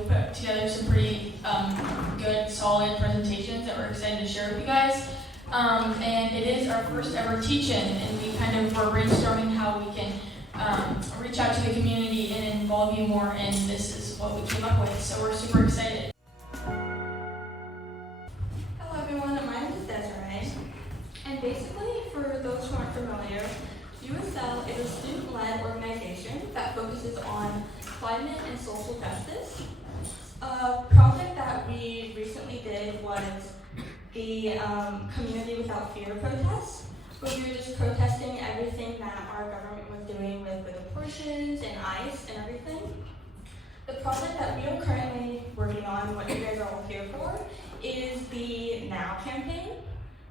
we put together some pretty good, solid presentations that we're excited to share with you guys. And it is our first ever teach-in, and we kind of were brainstorming how we can reach out to the community and involve you more, and this is what we came up with, so we're super excited. Hello everyone, my name is Desiree, and basically, for those who aren't familiar, USL is a student-led organization that focuses on climate and social justice. A project that we recently did was the Community Without Fear protest, where we were just protesting everything that our government was doing with abortions and ICE and everything. The project that we are currently working on, what you guys are all here for, is the NOW campaign,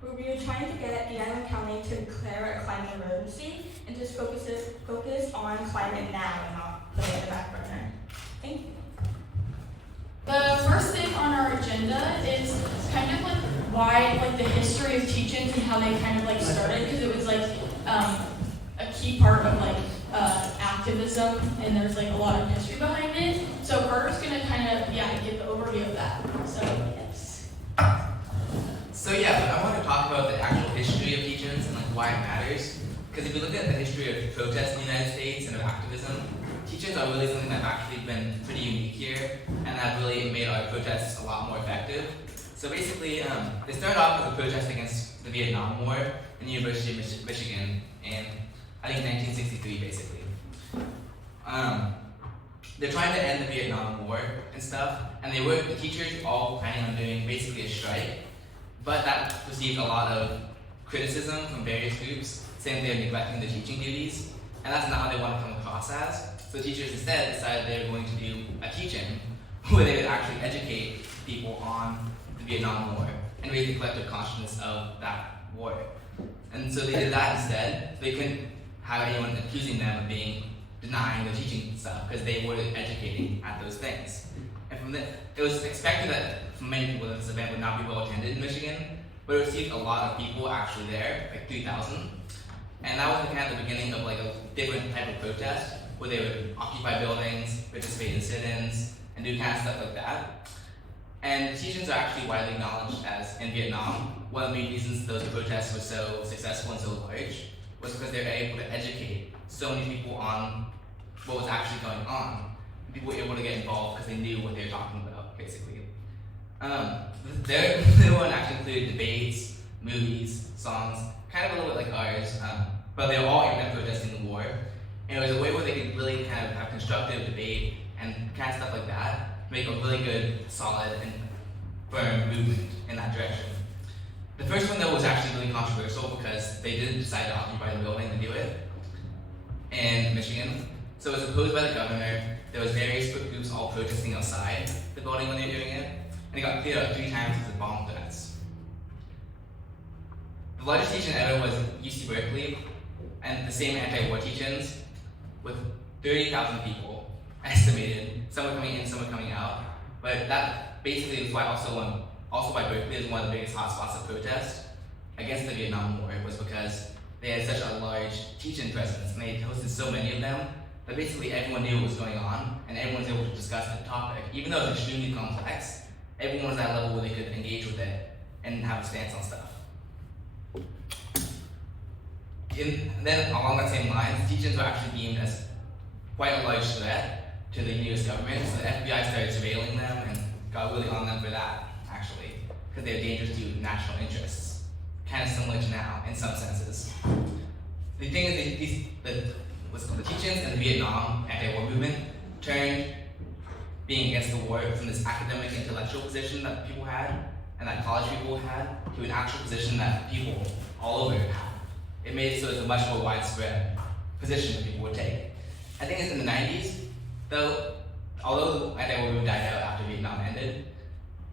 where we are trying to get the Island County to declare a climate emergency and just focus on climate now and not put it in the back burner. Thank you. The first thing on our agenda is kind of like why, like the history of teach-ins and how they kind of like started, because it was like a key part of like activism, and there's like a lot of history behind it. So Carter's gonna kind of give the overview of that. So yes. So yeah, I want to talk about the actual history of teach-ins and like why it matters. Because if you look at the history of protests in the United States and of activism, teach-ins are really something that's actually been pretty unique here, and that really made our protests a lot more effective. So basically, they started off with a protest against the Vietnam War in the University of Michigan in, I think, 1963, basically. They're trying to end the Vietnam War and stuff, and the teachers all planning on doing basically a strike, but that received a lot of criticism from various groups, saying they're neglecting the teaching duties, and that's not how they want to come across as. So teachers instead decided they were going to do a teach-in where they would actually educate people on the Vietnam War and raise the collective consciousness of that war. And so they did that instead. They couldn't have anyone accusing them of denying the teaching stuff because they were educating at those things. And from it was expected that for many people that this event would not be well attended in Michigan, but it received a lot of people actually there, like 3,000. And that was kind of the beginning of like a different type of protest, where they would occupy buildings, participate in sit-ins, and do kind of stuff like that. And teach-ins are actually widely acknowledged as, in Vietnam, one of the main reasons those protests were so successful and so large was because they were able to educate so many people on what was actually going on. People were able to get involved because they knew what they were talking about, basically. Their one actually included debates, movies, songs, kind of a little bit like ours, but they were all aimed at protesting the war. And it was a way where they could really kind of have constructive debate and kind of stuff like that to make a really good, solid, and firm movement in that direction. The first one, though, was actually really controversial because they didn't decide to occupy the building to do it in Michigan. So it was opposed by the governor. There was various groups all protesting outside the building when they were doing it, and it got cleared up 3 times because of bomb threats. The largest teach-in ever was UC Berkeley, and the same anti-war teach-ins, with 30,000 people estimated. Some were coming in, some were coming out. But that basically is why also by Berkeley is one of the biggest hotspots of protest against the Vietnam War, was because they had such a large teach-in presence, and they hosted so many of them that basically everyone knew what was going on, and everyone was able to discuss the topic. Even though it was extremely complex, everyone was at a level where they could engage with it and have a stance on stuff. And then along that same line, teach-ins were actually deemed as quite a large threat to the US government, so the FBI started surveilling them and got really on them for that, actually, because they were dangerous to national interests. Kind of similar to now, in some senses. The thing is, the teach-ins and the Vietnam anti-war movement turned being against the war from this academic intellectual position that people had, and that college people had, to an actual position that people all over had. It made it so it's a much more widespread position that people would take. I think it's in the 90s, though, although the anti-war movement died out after Vietnam ended,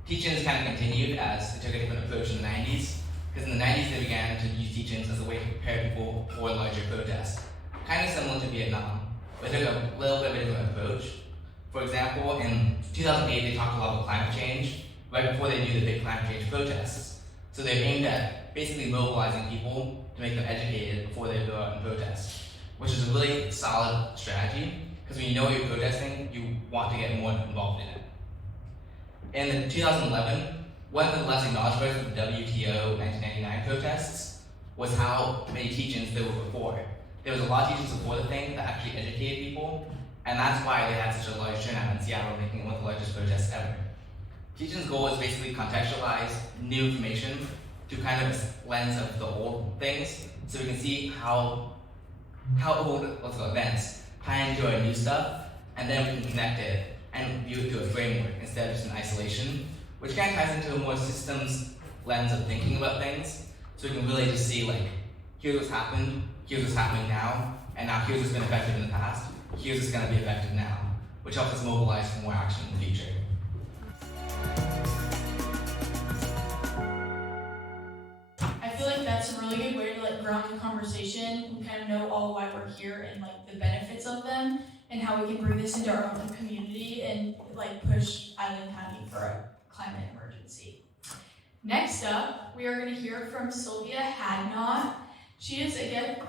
teach-ins kind of continued as they took a different approach in the 90s, because in the 90s they began to use teach-ins as a way to prepare people for larger protests. Kind of similar to Vietnam, but they took a little bit of a different approach. For example, in 2008 they talked a lot about climate change, right before they do the big climate change protests. So they're aimed at basically mobilizing people to make them educated before they go out and protest, which is a really solid strategy, because when you know what you're protesting, you want to get more involved in it. In 2011, one of the less acknowledged parts of the WTO 1999 protests was how many teach-ins there were before. There was a lot of teach-ins before the thing that actually educated people, and that's why they had such a large turnout in Seattle, making it one of the largest protests ever. Teach-in's goal is basically contextualize new information through kind of a lens of the old things, so we can see how old events tie into our new stuff, and then we can connect it and view it through a framework instead of just in isolation, which kind of ties into a more systems lens of thinking about things, so we can really just see like, here's what's happened, here's what's happening now, and now here's what's been effective in the past, here's what's going to be effective now, which helps us mobilize for more action in the future. I feel like that's a really good way to like ground the conversation and kind of know all why we're here and like the benefits of them and how we can bring this into our own community and like push Island County for a climate emergency. Next up, we are going to hear from Silvia Hadnot. She is a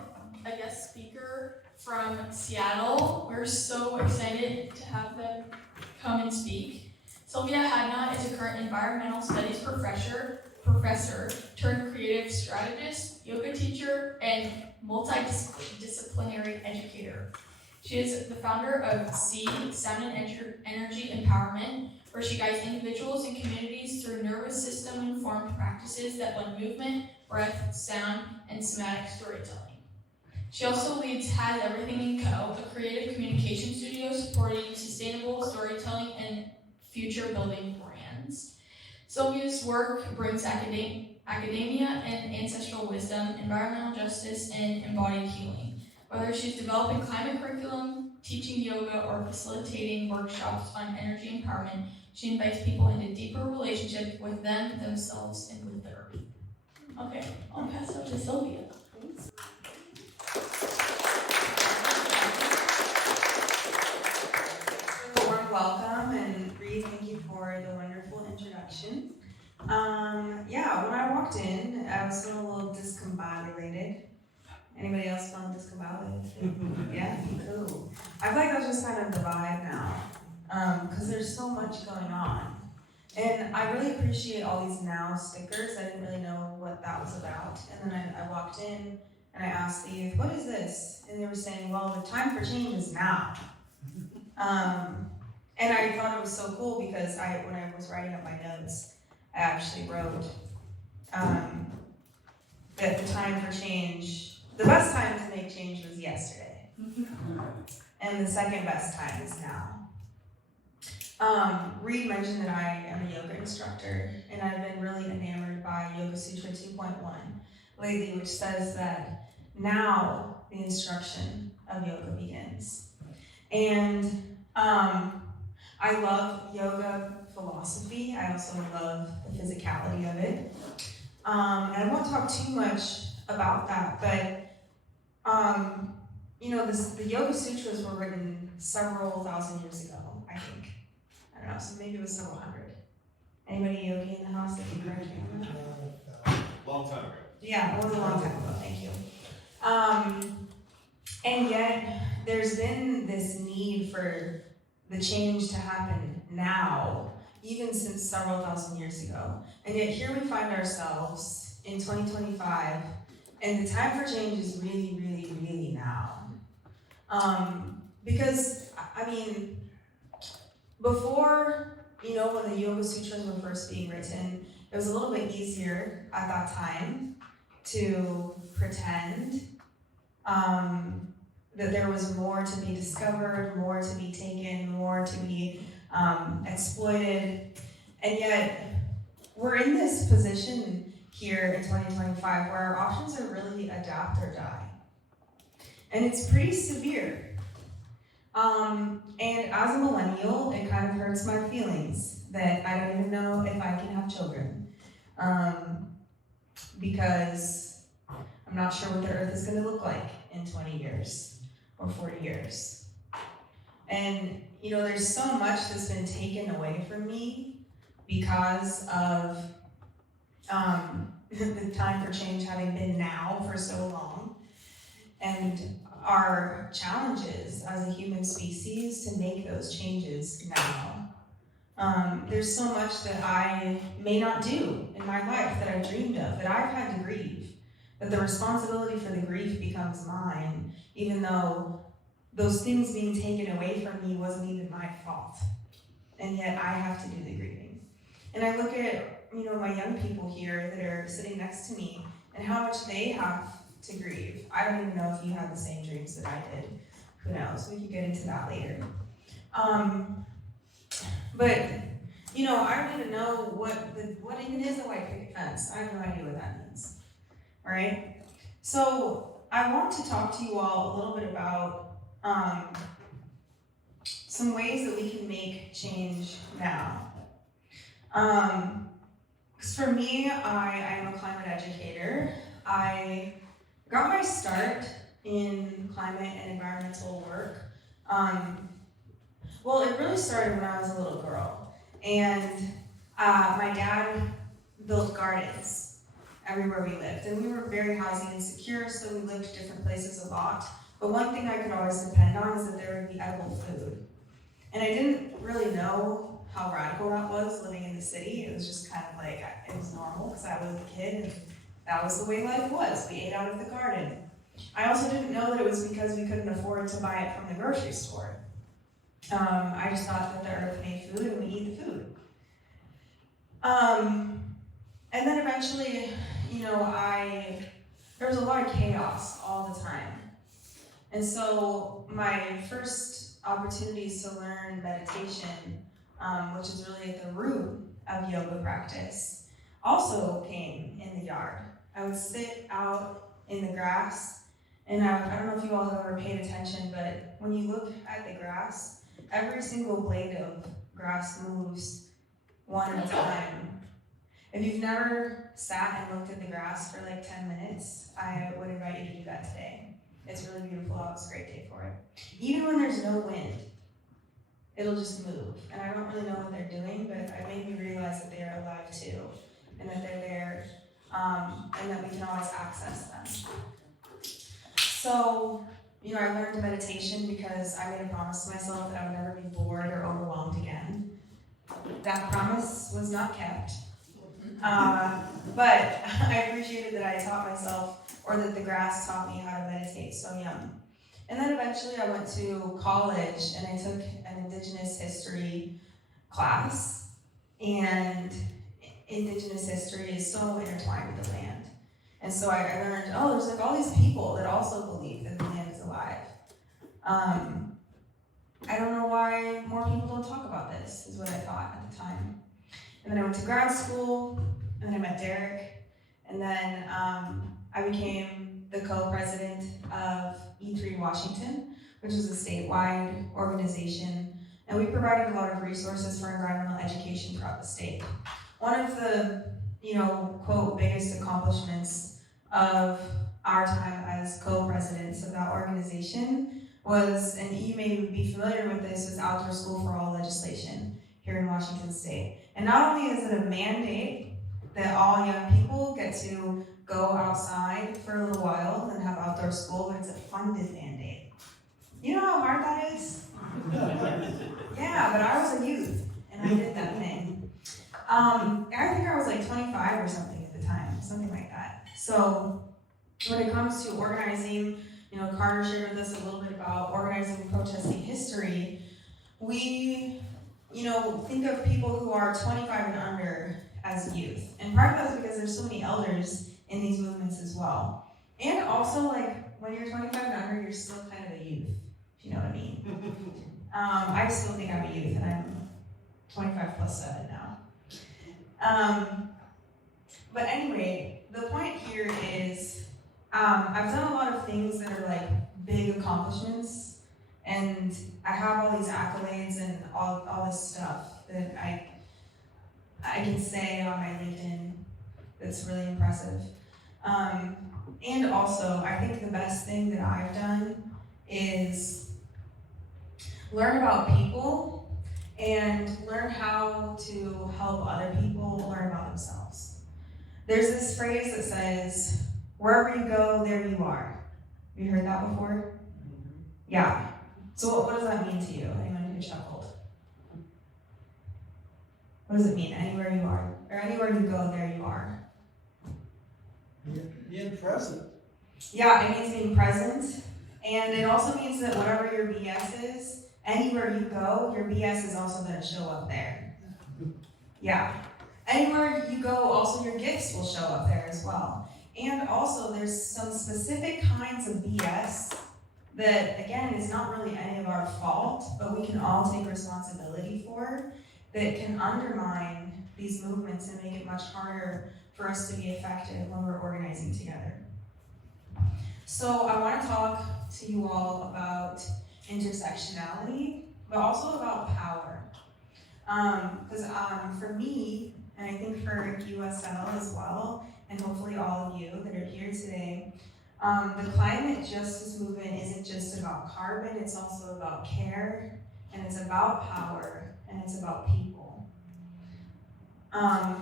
guest speaker from Seattle. We're so excited to have them come and speak. Silvia Hadnot is a current environmental studies professor turned creative strategist, yoga teacher, and multidisciplinary educator. She is the founder of SEED, Sound and Energy Empowerment, where she guides individuals and communities through nervous system-informed practices that blend movement, breath, sound, and somatic storytelling. She also leads Has Everything & Co., a creative communication studio supporting sustainable storytelling and future-building brands. Silvia's work brings academia and ancestral wisdom, environmental justice, and embodied healing. Whether she's developing climate curriculum, teaching yoga, or facilitating workshops on energy empowerment, she invites people into deeper relationship with them, themselves, and with the earth. Okay, I'll pass it over to Silvia. A warm welcome, and Reed, thank you for the wonderful introduction. When I walked in, I was feeling a little discombobulated. Anybody else feeling discombobulated? Yeah? Cool. I feel like that's just kind of the vibe now, because there's so much going on. And I really appreciate all these now stickers. I didn't really know what that was about. And then I walked in and I asked the youth, what is this? And they were saying, well, the time for change is now. And I thought it was so cool because when I was writing up my notes, I actually wrote that the time for change, the best time to make change was yesterday. And the second best time is now. Reed mentioned that I am a yoga instructor, and I've been really enamored by Yoga Sutra 2.1 lately, which says that now the instruction of yoga begins. And I love yoga philosophy. I also love the physicality of it. And I won't talk too much about that, but the Yoga Sutras were written several thousand years ago, I think. I don't know, so maybe it was several hundred. Anybody yogi in the house that can correct me on that? Long time ago. Yeah, it was a long time ago, thank you. And yet, there's been this need for the change to happen now, even since several thousand years ago. And yet here we find ourselves in 2025, and the time for change is really, really, really now. Because, before, when the Yoga Sutras were first being written, it was a little bit easier at that time to pretend that there was more to be discovered, more to be taken, more to be exploited. And yet, we're in this position here in 2025 where our options are really adapt or die. And it's pretty severe. And as a millennial, it kind of hurts my feelings that I don't even know if I can have children. Because I'm not sure what the earth is going to look like in 20 years or 40 years. And, there's so much that's been taken away from me because of the time for change having been now for so long. And our challenges as a human species to make those changes now. There's so much that I may not do in my life that I dreamed of, that I've had to grieve, that the responsibility for the grief becomes mine, even though those things being taken away from me wasn't even my fault. And yet I have to do the grieving. And I look at, my young people here that are sitting next to me and how much they have to grieve. I don't even know if you had the same dreams that I did. Who knows? We could get into that later. But I don't even know what even is a white picket fence. I have no idea what that means. All right? So I want to talk to you all a little bit about some ways that we can make change now. Because for me, I am a climate educator. I got my start in climate and environmental work. Well, it really started when I was a little girl. And my dad built gardens everywhere we lived. And we were very housing insecure, so we lived different places a lot. But one thing I could always depend on is that there would be edible food. And I didn't really know how radical that was living in the city. It was just kind of like, it was normal because I was a kid and that was the way life was. We ate out of the garden. I also didn't know that it was because we couldn't afford to buy it from the grocery store. I just thought that the earth made food and we eat the food. And then eventually, there was a lot of chaos all the time. And so my first opportunities to learn meditation, which is really at the root of yoga practice, also came in the yard. I would sit out in the grass, and I don't know if you all have ever paid attention, but when you look at the grass, every single blade of grass moves one at a time. If you've never sat and looked at the grass for like 10 minutes, I would invite you to do that today. It's really beautiful out, it's a great day for it. Even when there's no wind, it'll just move. And I don't really know what they're doing, but it made me realize that they are alive too, and that they're there, and that we can always access them. So, I learned meditation because I made a promise to myself that I would never be bored or overwhelmed again. That promise was not kept. But I appreciated that I taught myself, or that the grass taught me how to meditate so young. And then eventually I went to college and I took an Indigenous history class. And Indigenous history is so intertwined with the land. And so I learned, there's like all these people that also believe that the land is alive. I don't know why more people don't talk about this, is what I thought at the time. And then I went to grad school, and then I met Derek, and then I became the co-president of E3 Washington, which is a statewide organization, and we provided a lot of resources for environmental education throughout the state. One of the, quote, biggest accomplishments of our time as co-presidents of that organization was, and you may be familiar with this, was Outdoor School for All legislation here in Washington State. And not only is it a mandate that all young people get to go outside for a little while and have outdoor school, but it's a funded mandate. You know how hard that is? Yeah, but I was a youth, and I did that thing. I think I was like 25 or something at the time, something like that. So when it comes to organizing, Carter shared with us a little bit about organizing and protesting history. We, think of people who are 25 and under as youth. And part of that is because there's so many elders in these movements as well. And also, when you're 25 and under, you're still kind of a youth, if you know what I mean. I still think I'm a youth, and I'm 25 plus 7 now. But anyway, the point here is, I've done a lot of things that are big accomplishments, and I have all these accolades and all this stuff that I can say on my LinkedIn that's really impressive. And also, I think the best thing that I've done is learn about people and learn how to help other people learn about themselves. There's this phrase that says, wherever you go, there you are. Have you heard that before? Yeah. So what does that mean to you? Anyone who chuckled? What does it mean? Anywhere you are, or anywhere you go, there you are. Being present. Yeah, it means being present, and it also means that whatever your BS is, anywhere you go, your BS is also going to show up there. Yeah. Anywhere you go, also your gifts will show up there as well. And also, there's some specific kinds of BS that, again, is not really any of our fault, but we can all take responsibility for, that can undermine these movements and make it much harder for us to be effective when we're organizing together. So I want to talk to you all about intersectionality, but also about power. Because for me, and I think for USL as well, and hopefully all of you that are here today, the climate justice movement isn't just about carbon, it's also about care, and it's about power, and it's about people.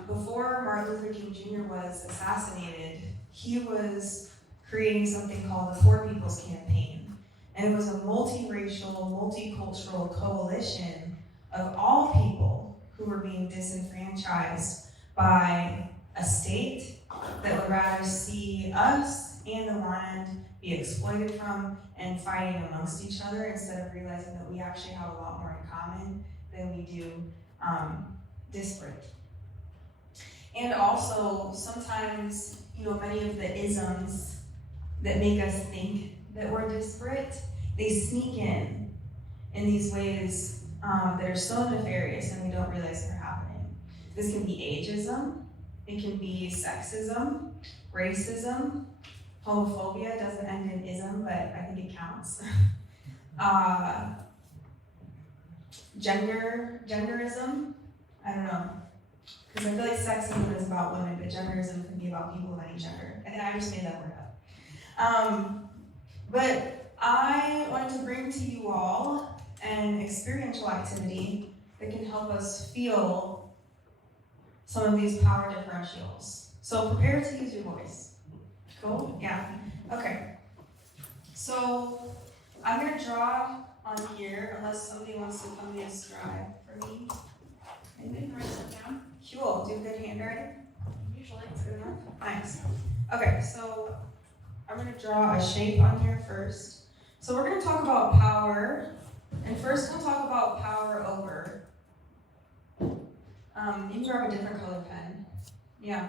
Before Martin Luther King Jr. was assassinated, he was creating something called the For People's Campaign. And it was a multiracial, multicultural coalition of all people who were being disenfranchised by a state that would rather see us and the land be exploited from and fighting amongst each other instead of realizing that we actually have a lot more in common than we do disparate. And also, sometimes, many of the isms that make us think that we're disparate, they sneak in these ways that are so nefarious and we don't realize they're happening. This can be ageism, it can be sexism, racism, homophobia doesn't end in ism, but I think it counts. Genderism, I don't know. Because I feel like sexism is about women, but genderism can be about people of any gender. And I just made that word up. But I wanted to bring to you all an experiential activity that can help us feel some of these power differentials. So prepare to use your voice. Cool? Yeah. Okay. So I'm going to draw on here, unless somebody wants to come in and scribe for me. Maybe write it down. Cool. Do good handwriting? Usually. That's good enough. Nice. Okay, so I'm going to draw a shape on here first. So we're going to talk about power, and first we'll talk about power over. You can grab a different color pen. Yeah.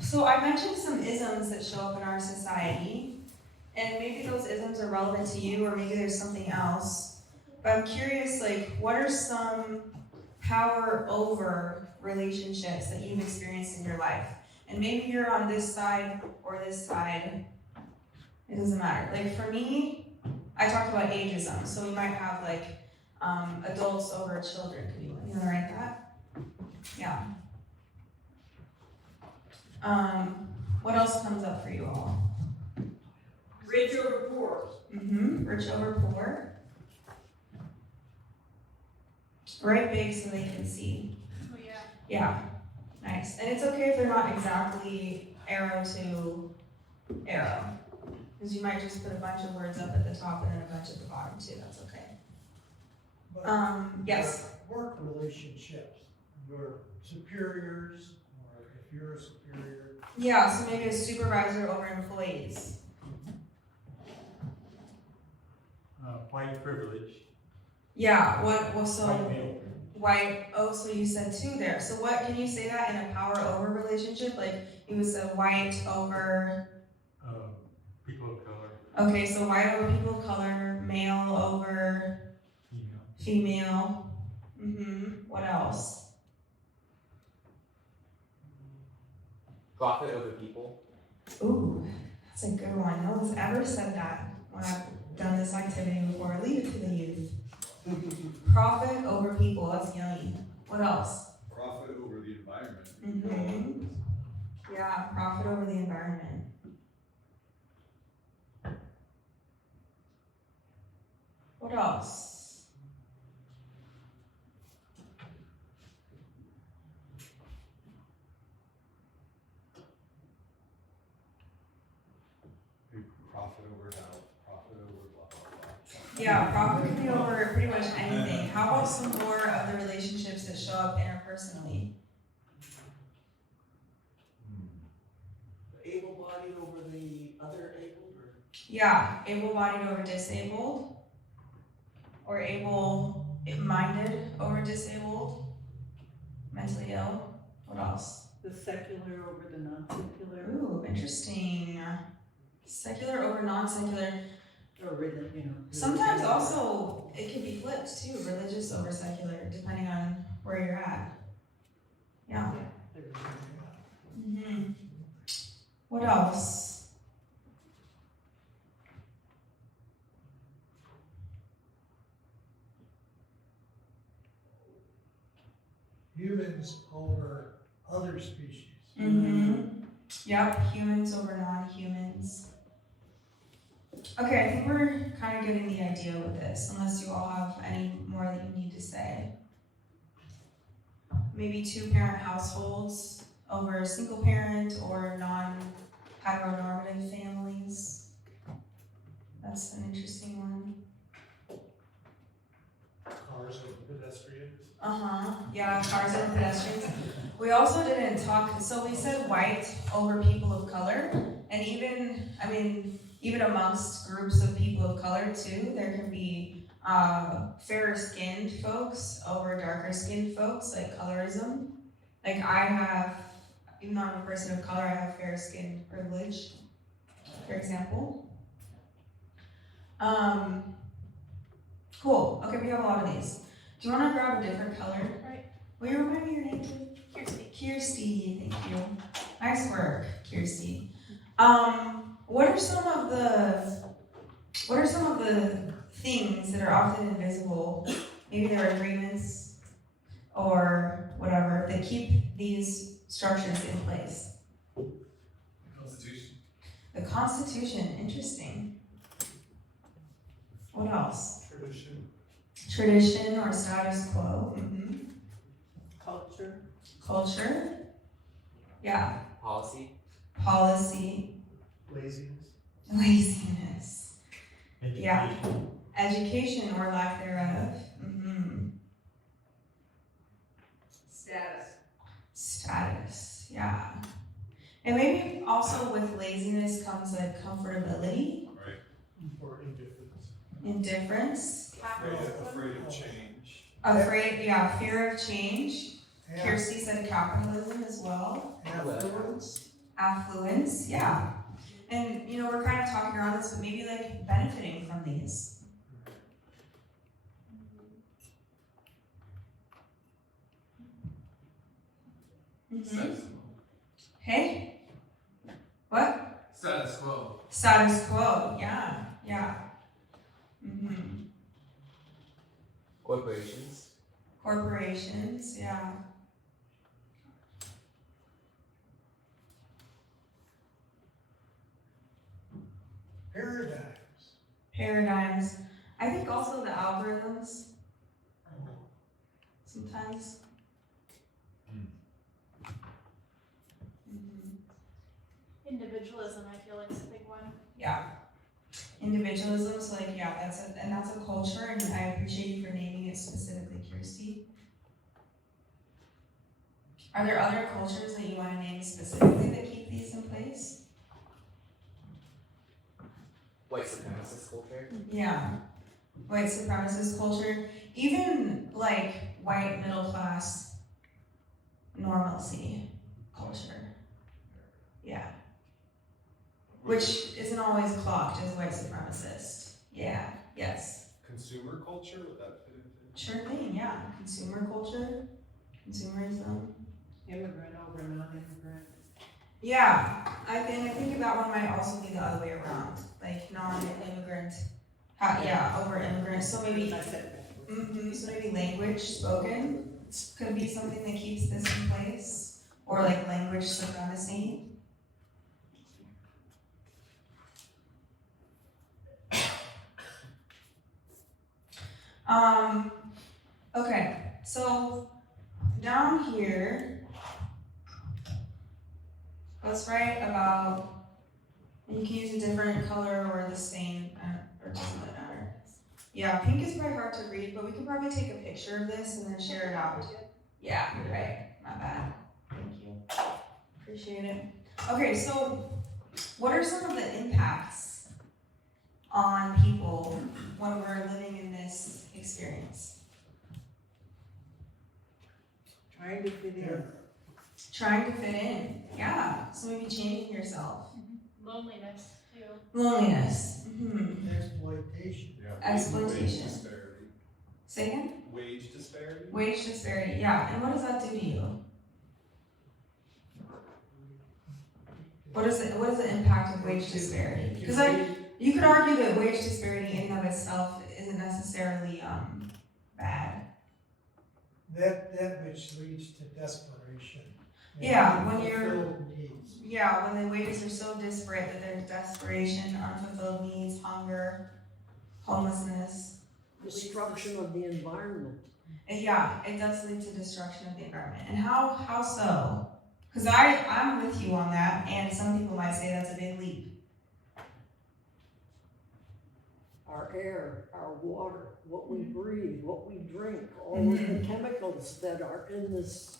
So I mentioned some isms that show up in our society, and maybe those isms are relevant to you, or maybe there's something else. But I'm curious, what are some power over relationships that you've experienced in your life? And maybe you're on this side or this side. It doesn't matter. For me, I talked about ageism, so we might have adults over children. Could you want to write that? Yeah. What else comes up for you all? Rich over poor. Rich over poor. Write big so they can see. Oh yeah. Yeah. Nice. And it's okay if they're not exactly arrow to arrow. Because you might just put a bunch of words up at the top and then a bunch at the bottom too. That's okay. Yes. Work relationships. Your superiors, or if you're a superior. Yeah, so maybe a supervisor over employees. White privilege. Yeah, so White male. white, so you said two there. So what, can you say that in a power over relationship? You would say white over? People of color. Okay, so white over people of color, male over female. What else? Profit over people. Ooh, that's a good one. No one's ever said that when I've done this activity before. Leave it to the youth. Profit over people, that's yummy. What else? Profit over the environment. Yeah, profit over the environment. What else? Profit over health, profit over blah, blah, blah. Yeah, profit can be over pretty much anything. How about some more of the relationships that show up interpersonally? Able-bodied over the other able, or? Yeah, able-bodied over disabled, or able-minded over disabled, mentally ill. What else? The secular over the non-secular, Ooh, interesting. Secular over non-secular. or really, Sometimes also it can be flipped too, religious over secular, depending on where you're at. Yeah. Mm-hmm. What else? Humans over other species. Mm-hmm. Yep, humans over non-humans. Okay, I think we're kind of getting the idea with this, unless you all have any more that you need to say. Maybe two-parent households over single parent or non-heteronormative families. That's an interesting one. Cars over pedestrians. Yeah, cars over pedestrians. We also didn't talk, so we said white over people of color, and even amongst groups of people of color too, there can be fairer skinned folks over darker skinned folks, like colorism. Like I have, even though I'm a person of color, I have fair skin privilege, for example. Cool, okay, we have a lot of these. Do you want to grab a different color? Right. Will you remind me your name too? Kirsty, thank you. Nice work, Kirsty. What are some of the things that are often invisible? Maybe there are agreements or whatever that keep these structures in place. Constitution. The Constitution, interesting. What else? Tradition or status quo. Mm-hmm. Culture. Yeah. Policy. Laziness. Yeah. Education or lack thereof. Mm-hmm. Status. Yeah. And maybe also with laziness comes like comfortability. Right. Or indifference. Indifference. Afraid of change. Fear of change. And Kirsty said capitalism as well. Affluence, yeah. And we're kind of talking around this, but maybe like benefiting from these. Status quo. Hey? What? Status quo. Status quo, yeah. Mm-hmm. Corporations, yeah. Paradigms. I think also the algorithms. Sometimes. Mm-hmm. Individualism, I feel like, is a big one. Yeah. Individualism, so that's a culture, and I appreciate you for naming it specifically, Kirsty. Are there other cultures that you want to name specifically that keep these in place? White supremacist culture. Yeah. White supremacist culture. Even like white middle class normalcy culture. Yeah. Which isn't always clocked as white supremacist. Yeah, yes. Consumer culture, would that fit into? Sure thing, yeah. Consumer culture, consumerism. immigrant over non-immigrant. Yeah, I think that one might also be the other way around. Like non-immigrant, over immigrant. So maybe, so maybe language spoken could be something that keeps this in place, or like language supremacy. Okay, so down here, let's write about, and you can use a different color or the same, or it doesn't really matter. Yeah, pink is probably hard to read, but we could probably take a picture of this and then share it out. Yeah, right. Not bad. Thank you. Appreciate it. Okay, so what are some of the impacts on people when we're living in this experience? Trying to fit in. Trying to fit in. Yeah. So maybe changing yourself. Loneliness too. Loneliness. Mm-hmm. Exploitation. Yeah. Exploitation. Wage disparity. Say again? Wage disparity? Wage disparity. Yeah. And what does that do to you? What is the impact of wage disparity? Because you could argue that wage disparity in and of itself isn't necessarily bad. That which leads to desperation. And Yeah, when unfulfilled needs. Yeah, when the wages are so disparate that there's desperation, unfulfilled needs, hunger, homelessness. Destruction of the environment. And yeah, it does lead to destruction of the environment. And how so? Because I'm with you on that, and some people might say that's a big leap. Our air, our water, what we breathe, what we drink, all of the chemicals that are in this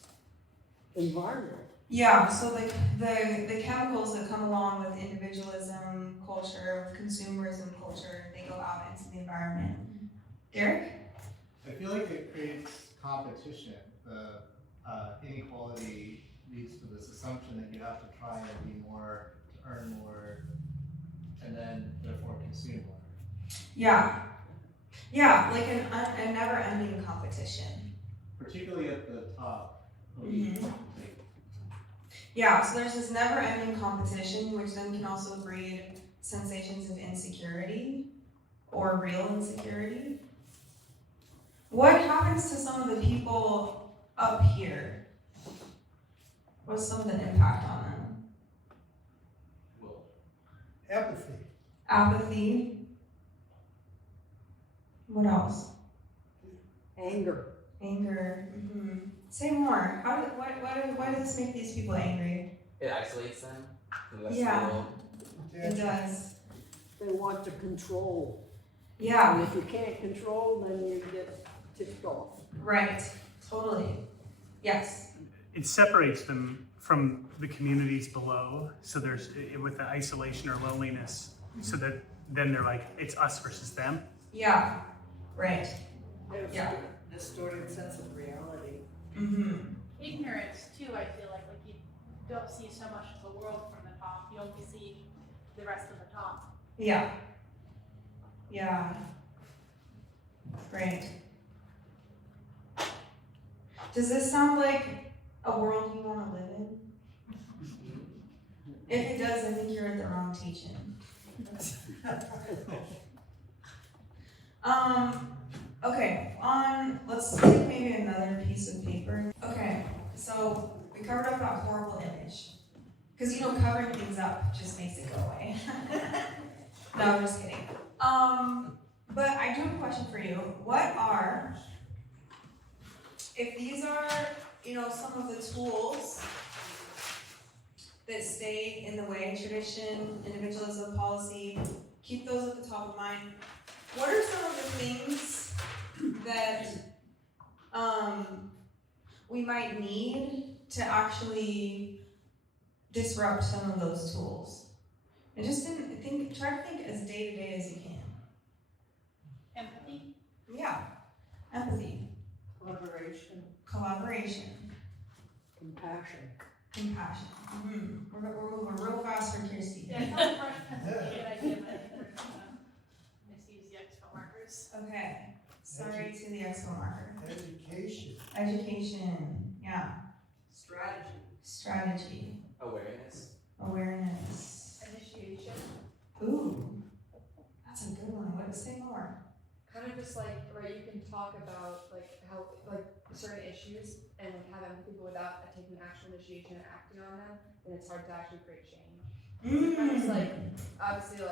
environment. Yeah, so the chemicals that come along with individualism culture, with consumerism culture, they go out into the environment. Derek? I feel like it creates competition. The inequality leads to this assumption that you have to try and be more to earn more, and then therefore consume more. Yeah, like a never-ending competition. Particularly at the top. Mhm. Yeah, so there's this never-ending competition, which then can also breed sensations of insecurity or real insecurity. What happens to some of the people up here? What's some of the impact on them? Well, Apathy. Apathy. What else? Anger. Anger. Mm-hmm. Say more. Why does this make these people angry? it isolates them from the rest Yeah. of the world. It does. They want to control. Yeah. And if you can't control, then you get ticked off. Right. Totally. Yes. It separates them from the communities below. So there's, with the isolation or loneliness, so that then they're like, it's us versus them. Yeah. Right. There's Yeah. a distorted sense of reality. Mm-hmm. Ignorance too, I feel like you don't see so much of the world from the top. You only see the rest of the top. Yeah. Yeah. Right. Does this sound like a world you want to live in? If it does, I think you're at the wrong teaching. Okay, let's take maybe another piece of paper. Okay, so we covered up that horrible image. Because, covering things up just makes it go away. No, I'm just kidding. But I do have a question for you. If these are, some of the tools that stay in the way, tradition, individualism, policy, keep those at the top of mind. What are some of the things that we might need to actually disrupt some of those tools? And just try to think as day to day as you can. Empathy. Yeah, empathy, Collaboration. Compassion. compassion. Mm-hmm. We're moving real fast for Kirsty. Yeah, I thought the first good idea, but I think we're gonna misuse the expo markers. Okay, sorry to the expo marker. Education. Education, yeah. Strategy. Awareness. Initiation. Ooh, that's a good one. Say more. Kind of just like, right, you can talk about how certain issues and have empathy, but without taking actual initiation and acting on them, then it's hard to actually create change. Kind of just obviously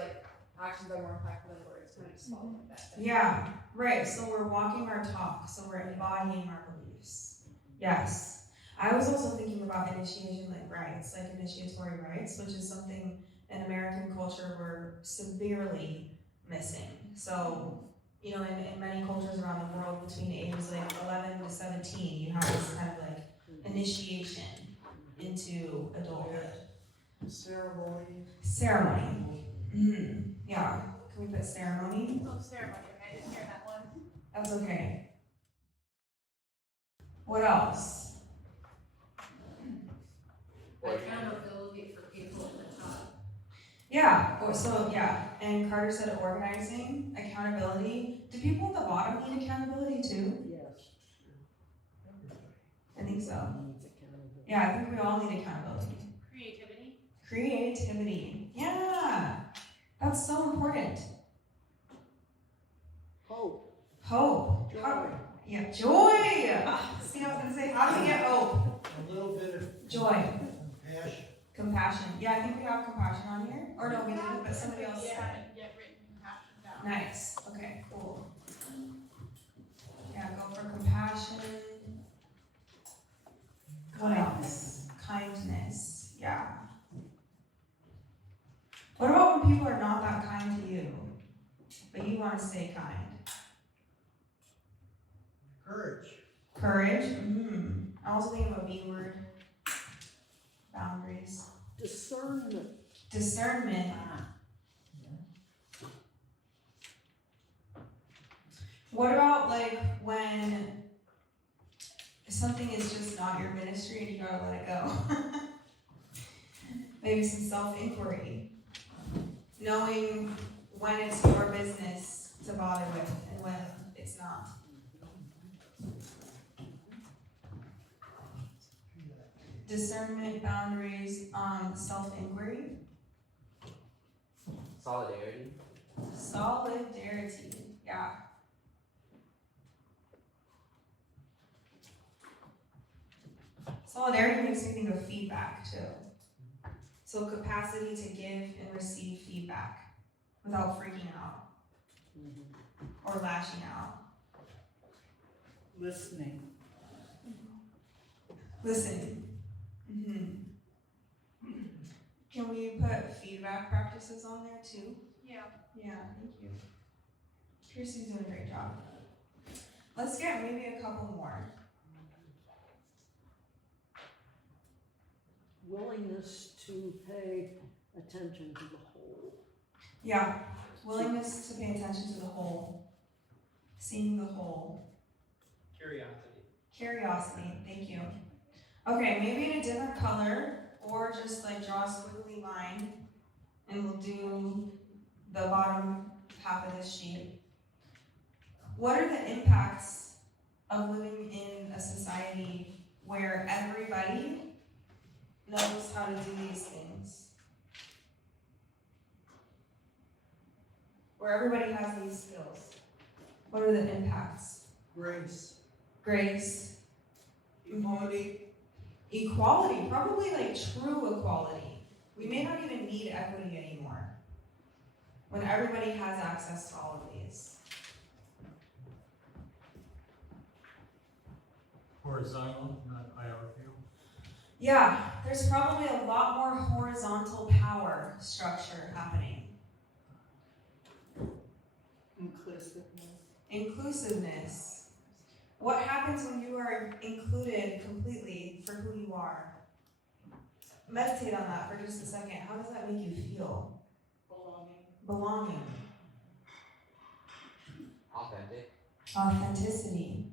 actions are more impactful than words, kind of just follow that. Yeah, right. So we're walking our talk, so we're embodying our beliefs. Yes. I was also thinking about initiation rites, initiatory rites, which is something in American culture we're severely missing. So, you know, in many cultures around the world, between the ages like 11 to 17, you have this kind of like initiation into adulthood. Ceremony. Ceremony. Yeah. Can we put ceremony? Oh, ceremony. Okay, I didn't hear that one. That's okay. What else? Accountability for people at the top. Yeah. So yeah. And Carter said organizing, accountability. Do people at the bottom need accountability too? Yes. I think so. Needs accountability. Yeah, I think we all need accountability. Creativity. Creativity. Yeah. That's so important. Hope. Hope. Joy. Yeah, joy. See, I was gonna say, how do we get hope? A little bit of Joy. compassion. Compassion. Yeah, I think we have compassion on here. Or no, we didn't, but somebody else Yeah, said it. yet written compassion down. Nice. Okay, cool. Yeah, go for compassion. What else? Kindness. Yeah. What about when people are not that kind to you, but you want to stay kind? Courage. Courage. I also think of a B word. Boundaries. Discernment. Discernment. What about like when something is just not your ministry and you gotta let it go? Maybe some self-inquiry. Knowing when it's your business to bother with and when it's not. Discernment, boundaries, self-inquiry. Solidarity. Solidarity, yeah. Solidarity makes me think of feedback too. So capacity to give and receive feedback without freaking out or lashing out. Listening. Listening. Can we put feedback practices on there too? Yeah. Yeah, thank you. Kirsty's doing a great job. Let's get maybe a couple more. Willingness to pay attention to the whole. Yeah, willingness to pay attention to the whole. Seeing the whole. Curiosity, thank you. Okay, maybe in a different color, or just like draw a squiggly line, and we'll do the bottom half of this sheet. What are the impacts of living in a society where everybody knows how to do these things? Where everybody has these skills. What are the impacts? Grace. Grace. Equality. Equality, probably like true equality. We may not even need equity anymore when everybody has access to all of these. Horizontal, not hierarchical. Yeah, there's probably a lot more horizontal power structure happening. Inclusiveness. What happens when you are included completely for who you are? Meditate on that for just a second. How does that make you feel? Belonging. Authentic. Authenticity.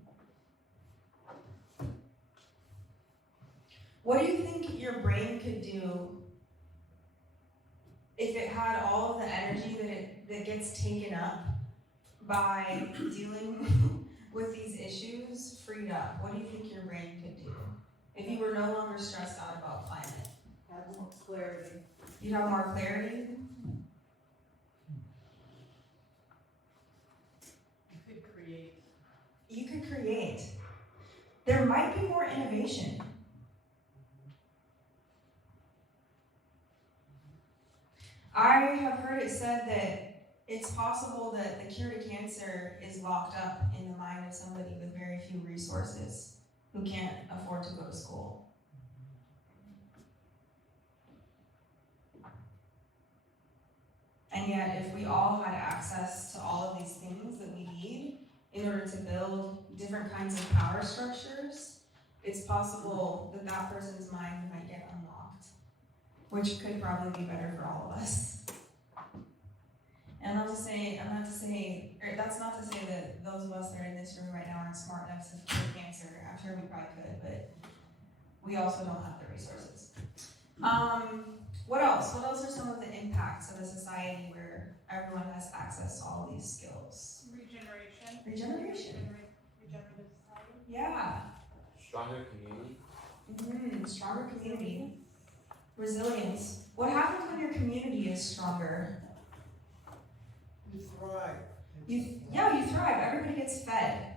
What do you think your brain could do if it had all of the energy that gets taken up by dealing with these issues freed up? What do you think your brain could do if you were no longer stressed out about climate? Have more clarity. You'd have more clarity? You could create. You could create. There might be more innovation. I have heard it said that it's possible that the cure to cancer is locked up in the mind of somebody with very few resources who can't afford to go to school. And yet, if we all had access to all of these things that we need in order to build different kinds of power structures, it's possible that that person's mind might get unlocked, which could probably be better for all of us. And that's not to say that those of us that are in this room right now aren't smart enough to cure cancer. I'm sure we probably could, but we also don't have the resources. What else? What else are some of the impacts of a society where everyone has access to all these skills? Regeneration. Regenerative society. Yeah. Stronger community. Stronger community. Resilience. What happens when your community is stronger? You thrive. You thrive. Everybody gets fed.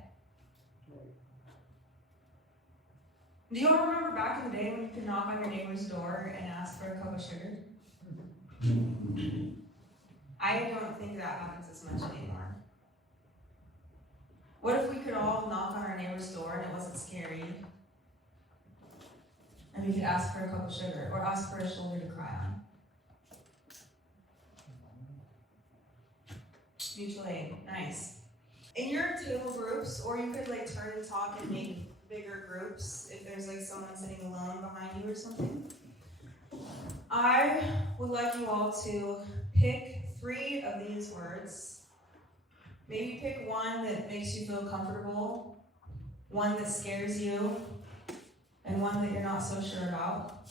Do you all remember back in the day when you could knock on your neighbor's door and ask for a cup of sugar? I don't think that happens as much anymore. What if we could all knock on our neighbor's door and it wasn't scary? And we could ask for a cup of sugar or ask for a shoulder to cry on. Mutual aid, nice. In your table groups, or you could like turn and talk and make bigger groups if there's like someone sitting alone behind you or something. I would like you all to pick 3 of these words. Maybe pick one that makes you feel comfortable, one that scares you, and one that you're not so sure about.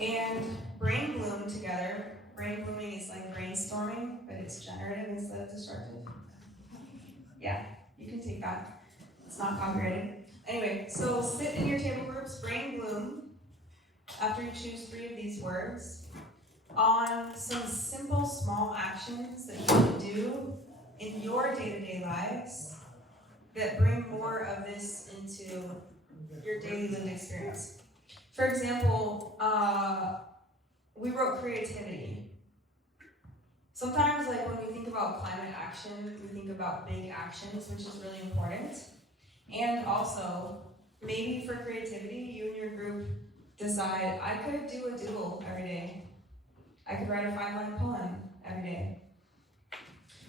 And brain bloom together. Brain blooming is like brainstorming, but it's generative instead of destructive. Yeah, you can take that. It's not copyrighted. Anyway, so sit in your table groups, brain bloom, after you choose 3 of these words, on some simple small actions that you can do in your day-to-day lives that bring more of this into your daily lived experience. For example, we wrote creativity. Sometimes, like when we think about climate action, we think about big actions, which is really important. And also, maybe for creativity, you and your group decide, I could do a doodle every day. I could write a 5-line poem every day.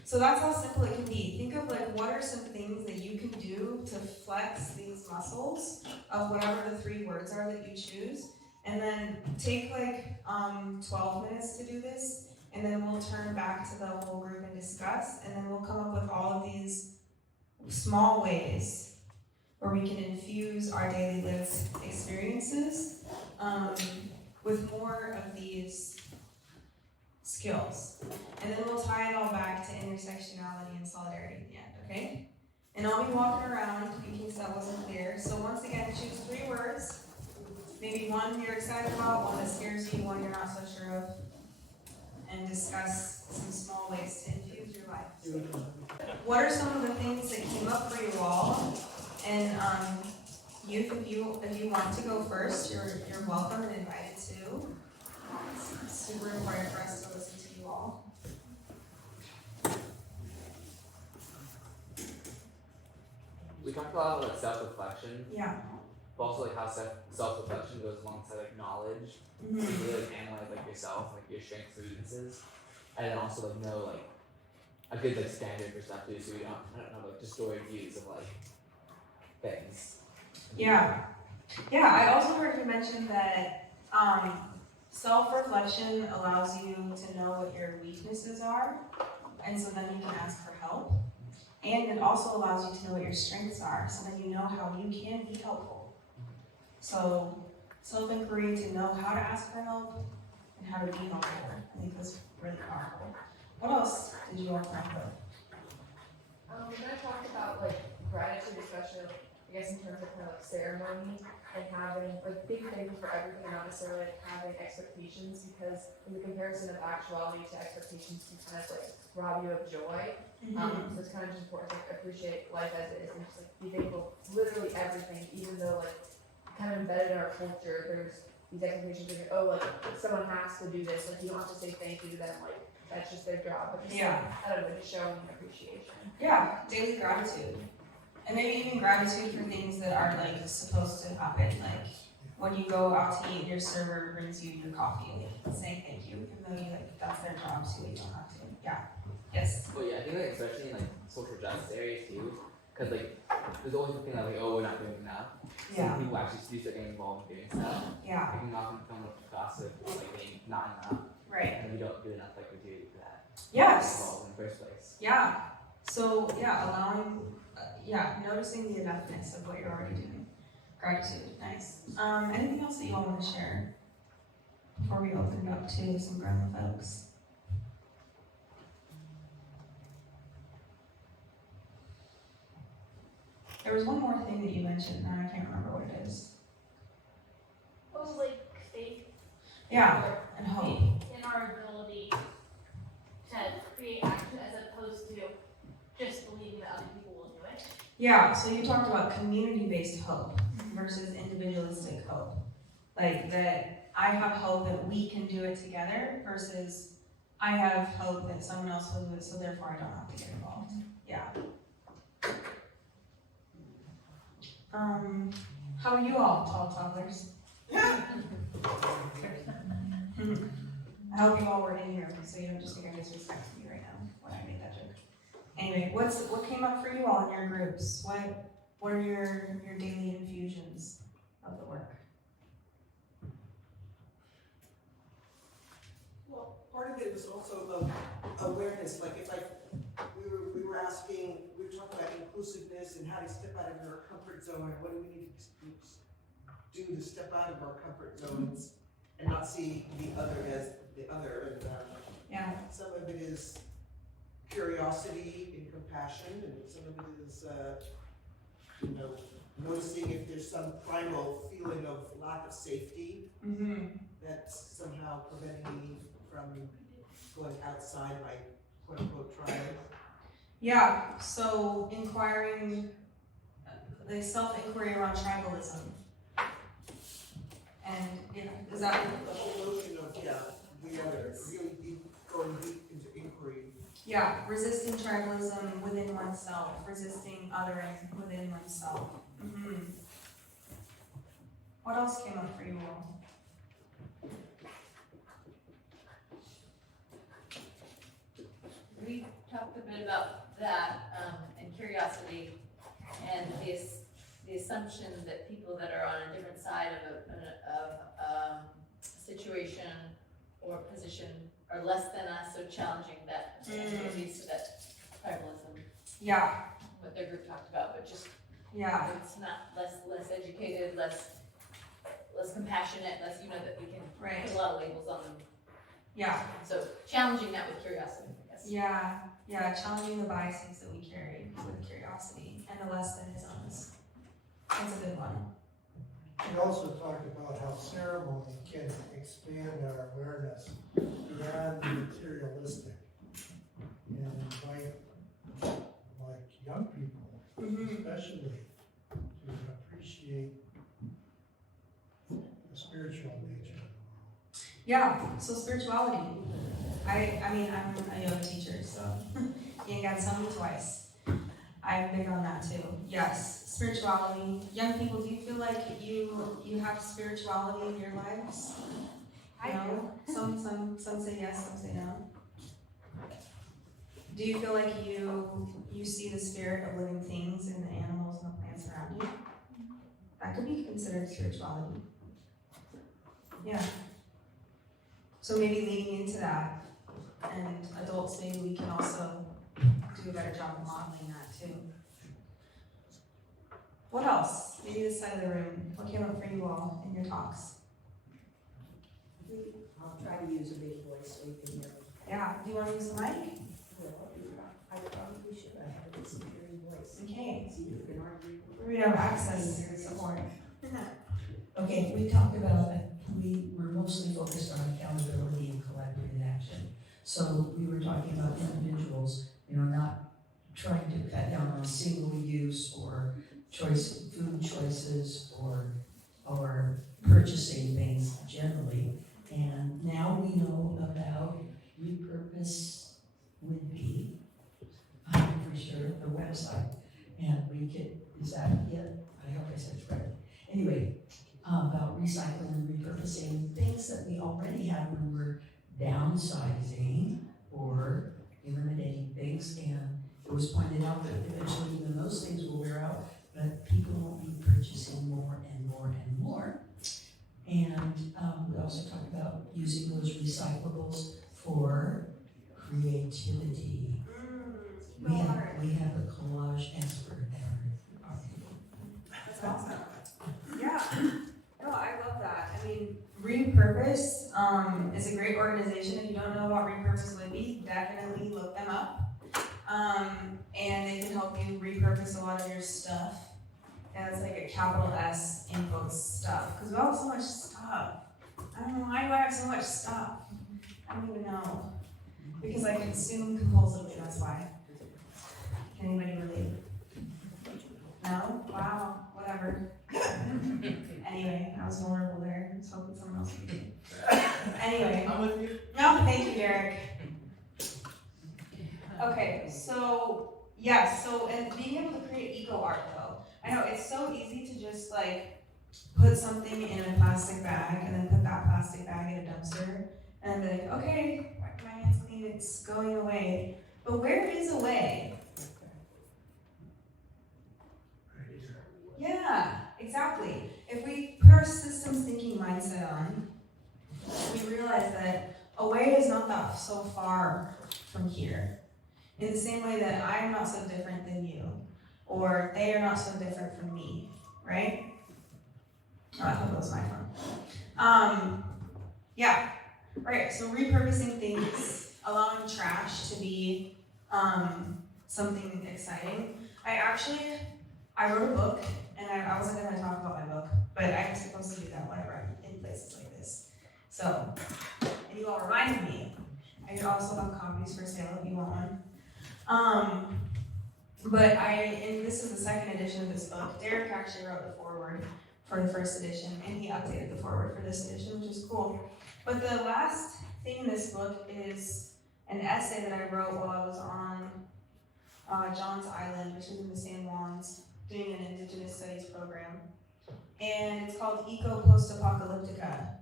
So that's how simple it can be. Think of like, what are some things that you can do to flex these muscles of whatever the 3 words are that you choose, and then take like 12 minutes to do this, and then we'll turn back to the whole group and discuss, and then we'll come up with all of these small ways where we can infuse our daily lived experiences with more of these skills. And then we'll tie it all back to intersectionality and solidarity at the end, okay? And I'll be walking around in case that wasn't clear. So once again, choose 3 words. Maybe one you're excited about, one that scares you, one you're not so sure of. And discuss some small ways to infuse your life. So, what are some of the things that came up for you all? And youth, if you want to go first, you're welcome and invited to. It's super important for us to listen to you all. We talked a lot about like self-reflection, Yeah. but also like how self-reflection goes alongside like knowledge. Mm-hmm. So you really like analyze like yourself, like your strengths and weaknesses, and then also like know like a good like standard for stuff too, so we don't have like distorted views of like things. Yeah. Yeah, I also heard you mention that self-reflection allows you to know what your weaknesses are, and so then you can ask for help. And it also allows you to know what your strengths are, so then you know how you can be helpful. So self-inquiry to know how to ask for help and how to be helpful, I think that's really powerful. What else did you all come up with? When I talked about like gratitude, especially I guess in terms of kind of like ceremony and having like big things for everything, and not necessarily like having expectations, because in the comparison of actuality to expectations can kind of like rob you of joy. So it's kind of just important to like, appreciate life as it is and just like be thankful for literally everything, even though like kind of embedded in our culture, there's these expectations of, oh, like, someone has to do this, like, you don't have to say thank you to them, like, that's just their job, but just, like, I don't know, just showing appreciation. Yeah, daily gratitude. And maybe even gratitude for things that are, like, supposed to happen, like, when you go out to eat, your server brings you your coffee, like saying thank you, even though you like that's their job, so you don't have to. Yeah. Yes. But yeah, I think like especially in like social justice areas too, because like there's always the thing that like, oh, we're not doing enough. Yeah. Some people actually do start getting involved in doing stuff. Yeah. It can often come with gossip, like being not enough. Right. And we don't do enough like we do for that. Yes. Involved in the first place. Yeah. So yeah, allowing, noticing the enoughness of what you're already doing. Gratitude. Nice. Anything else that you all want to share before we open it up to some grown folks? There was one more thing that you mentioned, now I can't remember what it is. Oh, like faith. Yeah, Or and hope. faith in our ability to create action as opposed to just believing that other people will do it. Yeah, so you talked about community-based hope versus individualistic hope. Like that I have hope that we can do it together versus I have hope that someone else will do it, so therefore I don't have to get involved. Yeah. How are you all, tall toddlers? I hope you all were in here, so you don't just think I disrespected you right now when I made that joke. Anyway, what came up for you all in your groups? What are your daily infusions of the work? Well, part of it was also about awareness, like it's like we were asking, we were talking about inclusiveness and how to step out of your comfort zone and what do we need to do to step out of our comfort zones and not see the other as the other. And Yeah. some of it is curiosity and compassion, and some of it is noticing if there's some primal feeling of lack of safety that's somehow preventing me from going outside my quote unquote tribe. Yeah, so inquiring, the self-inquiry around tribalism. And is that The whole notion of the other, really deep, going deep into inquiry. yeah, resisting tribalism within oneself, resisting othering within oneself. What else came up for you all? We talked a bit about that and curiosity and the assumption that people that are on a different side of a situation or position are less than us, so challenging that leads to that tribalism. Yeah. What their group talked about, but just it's not less educated, less compassionate, less that we can put a lot of labels on them. Yeah. So challenging that with curiosity, I guess. Yeah, challenging the biases that we carry with curiosity and the less than is us. That's a good one. We also talked about how ceremony can expand our awareness beyond the materialistic and invite, like, young people, especially, to appreciate the spiritual nature of the world. Yeah, so spirituality. I mean, I'm a yoga teacher, so you ain't gotta tell me twice. I'm big on that too. Yes, spirituality. Young people, do you feel like you have spirituality in your lives? I do. Some say yes, some say no. Do you feel like you see the spirit of living things in the animals and the plants around you? That could be considered spirituality. Yeah. So maybe leaning into that, and adults, maybe we can also do a better job of modeling that too. What else? Maybe this side of the room. What came up for you all in your talks? I'll try to use a big voice so you can hear. Yeah. Do you want to use the mic? I probably should. I have a superior voice. Okay. See, you can argue. We have access to support. Okay, we talked about that. We were mostly focused on accountability and collaborative action. So we were talking about individuals, not trying to cut down on single use or food choices or purchasing things generally. And now we know about Repurpose would be, for sure, the website. And is that it? I hope I said it right. Anyway, about recycling. we already have when we're downsizing or eliminating things, and it was pointed out that eventually even those things will wear out, but people won't be purchasing more and more and more. And we also talked about using those recyclables for creativity. We have a collage expert at our table. That's awesome. Yeah. No, I love that. I mean, Repurpose is a great organization. If you don't know what Repurpose would be, definitely look them up. And they can help you repurpose a lot of your stuff. And it's like a capital S in quotes stuff. Because we all have so much stuff. I don't know, why do I have so much stuff? I don't even know. Because I consume compulsively, that's why. Can anybody relate? No? Wow, whatever. Anyway, I was vulnerable there. I was hoping someone else would be. Anyway. I'm with you. No, thank you, Gmerek. Okay, so, yes, and being able to create eco art though. I know it's so easy to just like put something in a plastic bag and then put that plastic bag in a dumpster and be like, okay, my hand's clean, it's going away. But where is away? Yeah, exactly. If we put our systems thinking mindset on, we realize that away is not that so far from here. In the same way that I am not so different than you, or they are not so different from me, right? Oh, I hope that was my phone. Yeah, right, so repurposing things, allowing trash to be something exciting. I wrote a book, and I wasn't going to talk about my book, but I'm supposed to do that whenever I'm in places like this. So, and you all reminded me. I also have copies for sale if you want one. And this is the second edition of this book. Derek actually wrote the foreword for the first edition, and he updated the foreword for this edition, which is cool. But the last thing in this book is an essay that I wrote while I was on John's Island, which is in the San Juans, doing an Indigenous Studies program. And it's called Eco Post-Apocalyptica.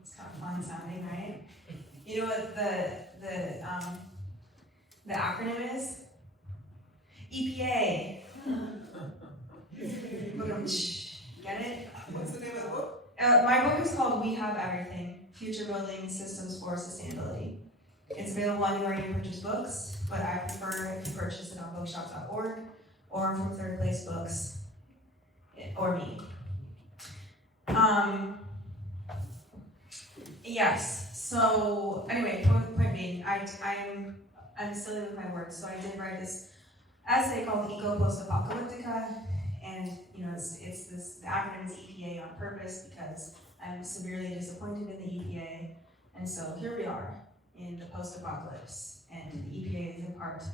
It's kind of fun sounding, right? You know what the acronym is? EPA. Get it? What's the name of the book? My book is called We Have Everything, Future Building Systems for Sustainability. It's available anywhere you purchase books, but I prefer if you purchase it on bookshop.org or from Third Place Books, or me. Yes, so anyway, point being, I'm silly with my words, so I did write this essay called Eco Post-Apocalyptica, and the acronym is EPA on purpose because I'm severely disappointed in the EPA, and so here we are in the post-apocalypse, and the EPA is in part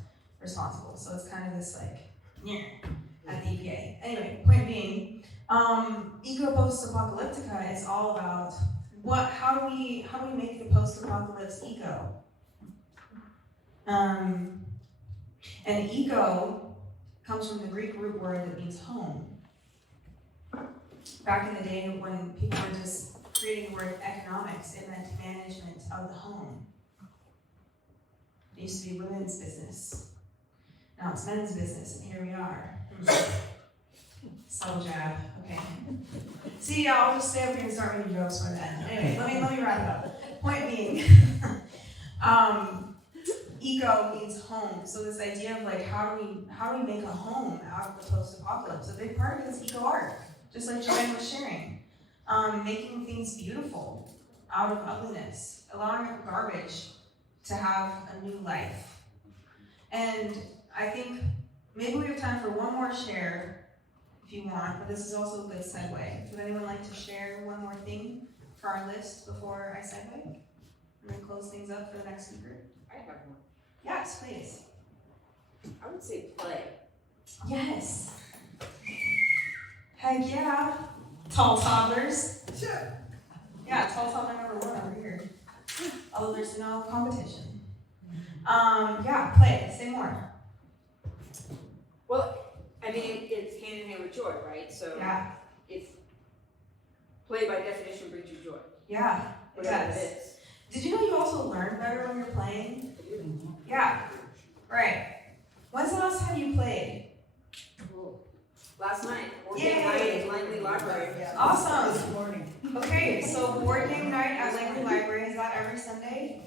responsible, so it's kind of this at the EPA. Anyway, point being, Eco Post-Apocalyptica is all about how do we make the post-apocalypse eco? And eco comes from the Greek root word that means home. Back in the day when people were just creating the word economics, it meant management of the home. It used to be women's business. Now it's men's business, and here we are. Subtle jab, okay. See, I'll just stay up here and start making jokes for that. Anyway, let me wrap it up. Point being, eco means home. So this idea of how do we make a home out of the post-apocalypse? A big part of it is eco art, just like Joanne was sharing. Making things beautiful out of ugliness, allowing garbage to have a new life. And I think maybe we have time for one more share if you want, but this is also a good segue. Would anyone like to share one more thing for our list before I segue? And then close things up for the next speaker? I have one. Yes, please. I would say play. Yes. Heck yeah. Tall toddlers. Sure. Yeah, tall toddler number 1 over here. Although there's no competition. Yeah, play. Say more. Well, I mean, it's hand in hand with joy, right? So yeah. It's play by definition brings you joy. Yeah. whatever it Yes. is. Did you know you also learn better when you're playing? Yeah, right. When's the last time you played? Last night, board Yay. game night at Langley Library. Awesome. This morning. Okay, so board game night at Langley Library, is that every Sunday?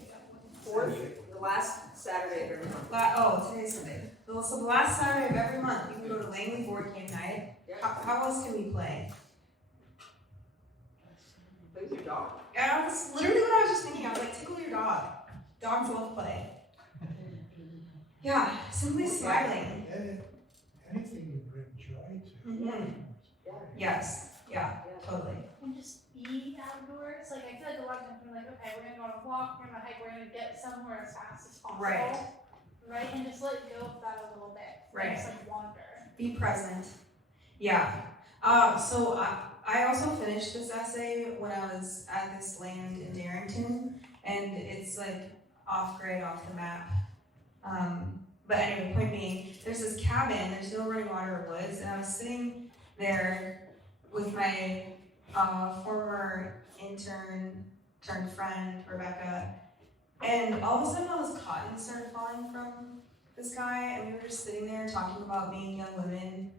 The last Saturday of every month. Today's Sunday. Well, so the last Saturday of every month, you can go to Langley Board Game Night. How else can we play? Play with your dog. Yeah, that's literally what I was just thinking. I was like, tickle your dog. Dogs love play. Yeah, simply smiling. Anything you bring joy to. Mhm. Yes, yeah, totally. And just be outdoors. Like, I feel like a lot of times we're like, okay, we're gonna go on a walk, we're gonna hike, we're gonna get somewhere as fast as possible. Right. Right? And just let go of that a little bit. Right. And just like wander. Be present. Yeah. So I also finished this essay when I was at this land in Darrington, and it's like off grid, off the map. But anyway, point being, there's this cabin, there's no running water or woods, and I was sitting there with my former intern turned friend, Rebecca, and all of a sudden all this cotton started falling from the sky, and we were just sitting there talking about being young women,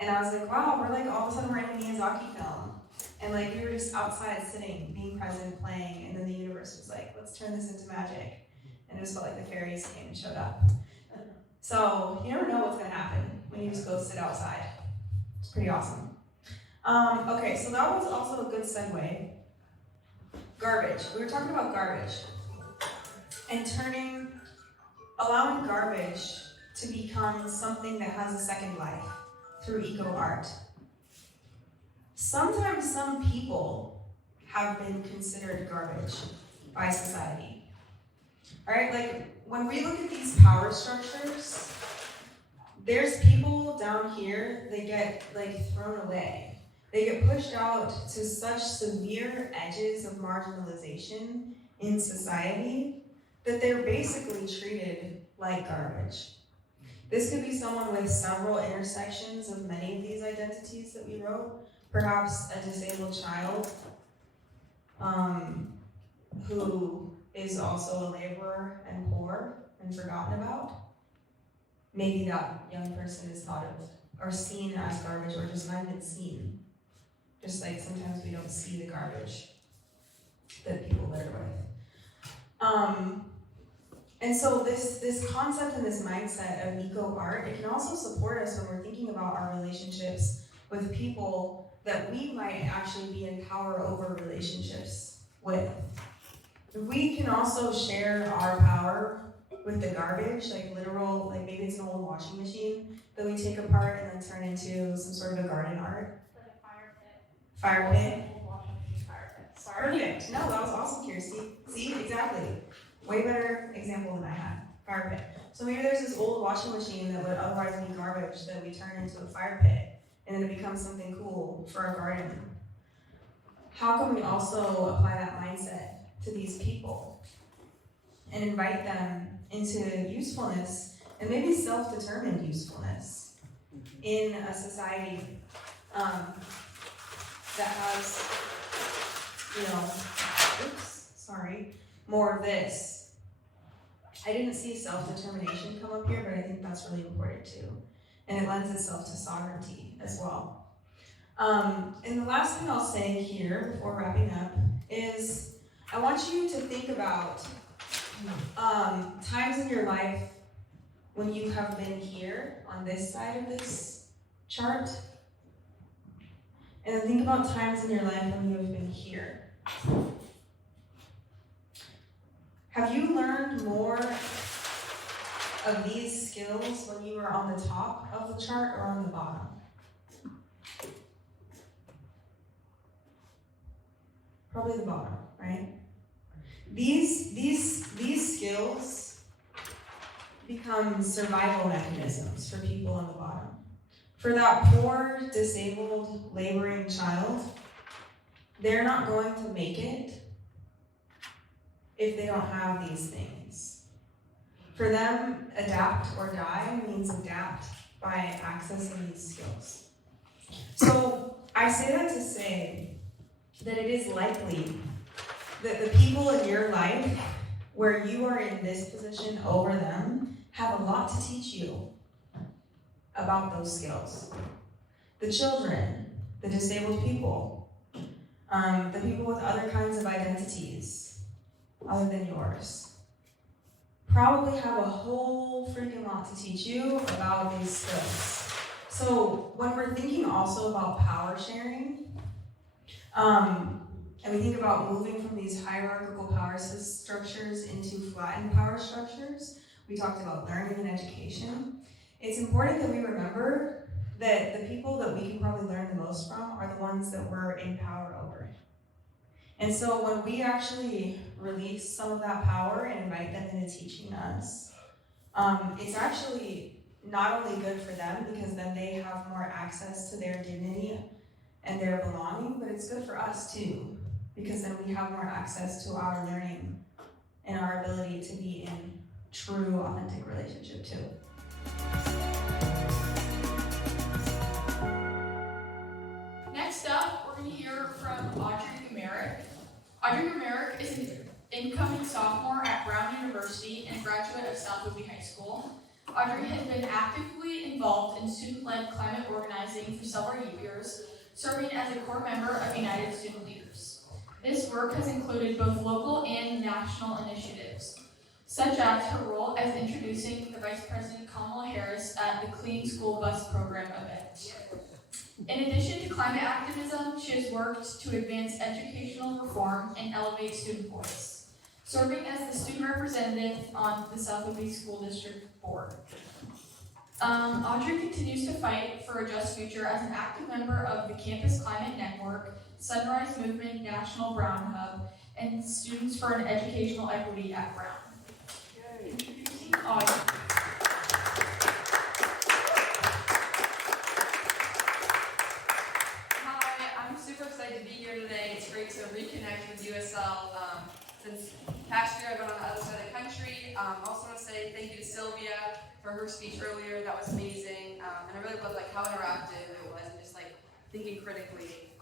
and I was like, wow, we're like, all of a sudden we're in a Miyazaki film, and like, we were just outside sitting, being present, playing, and then the universe was like, let's turn this into magic, and it just felt like the fairies came and showed up. So, you never know what's gonna happen when you just go sit outside. It's pretty awesome. Okay, so that was also a good segue. Garbage. We were talking about garbage. And allowing garbage to become something that has a second life through eco-art. Sometimes some people have been considered garbage by society. All right, like when we look at these power structures, there's people down here, they get like thrown away. They get pushed out to such severe edges of marginalization in society that they're basically treated like garbage. This could be someone with several intersections of many of these identities that we wrote, perhaps a disabled child who is also a laborer and poor and forgotten about. Maybe that young person is thought of or seen as garbage or just not even seen. Just like sometimes we don't see the garbage that people litter with. And so this concept and this mindset of eco-art, it can also support us when we're thinking about our relationships with people that we might actually be in power over relationships with. We can also share our power with the garbage, like literal, like maybe it's an old washing machine that we take apart and then turn into some sort of a garden art. Like a fire pit. Fire pit. Fire pit. Sorry. Perfect. No, that was awesome, Kirsty. See, exactly. Way better example than I had. Fire pit. So maybe there's this old washing machine that would otherwise be garbage that we turn into a fire pit, and then it becomes something cool for our garden. How can we also apply that mindset to these people and invite them into usefulness and maybe self-determined usefulness in a society that has, more of this. I didn't see self-determination come up here, but I think that's really important too. And it lends itself to sovereignty as well. And the last thing I'll say here before wrapping up is I want you to think about times in your life when you have been here on this side of this chart. And then think about times in your life when you have been here. Have you learned more of these skills when you were on the top of the chart or on the bottom? Probably the bottom, right? These skills become survival mechanisms for people on the bottom. For that poor, disabled, laboring child, they're not going to make it if they don't have these things. For them, adapt or die means adapt by accessing these skills. So I say that to say that it is likely the people in your life where you are in this position over them have a lot to teach you about those skills. The children, the disabled people, the people with other kinds of identities other than yours, probably have a whole freaking lot to teach you about these skills. So when we're thinking also about power sharing, and we think about moving from these hierarchical power structures into flattened power structures, we talked about learning and education. It's important that we remember that the people that we can probably learn the most from are the ones that we're in power over. And so when we actually release some of that power and invite them into teaching us, it's actually not only good for them because then they have more access to their dignity and their belonging, but it's good for us too, because then we have more access to our learning and our ability to be in true, authentic relationship too. Next up, we're going to hear from Audrey Gmerek. Audrey Gmerek is an incoming sophomore at Brown University and graduate of South Whitby High School. Audrey has been actively involved in student-led climate organizing for several years, serving as a core member of United Student Leaders. This work has included both local and national initiatives, such as her role as introducing the Vice President Kamala Harris at the Clean School Bus Program event. In addition to climate activism, she has worked to advance educational reform and elevate student voice, serving as the student representative on the South Whitby School District Board. Audrey continues to fight for a just future as an active member of the Campus Climate Network, Sunrise Movement National Brown Hub, and Students for an Educational Equity at Brown. Introducing Audrey. Hi, I'm super excited to be here today. It's great to reconnect with USL. Since past year I've been on the other side of the country. I also want to say thank you to Silvia for her speech earlier. That was amazing. And I really loved how interactive it was and just thinking critically.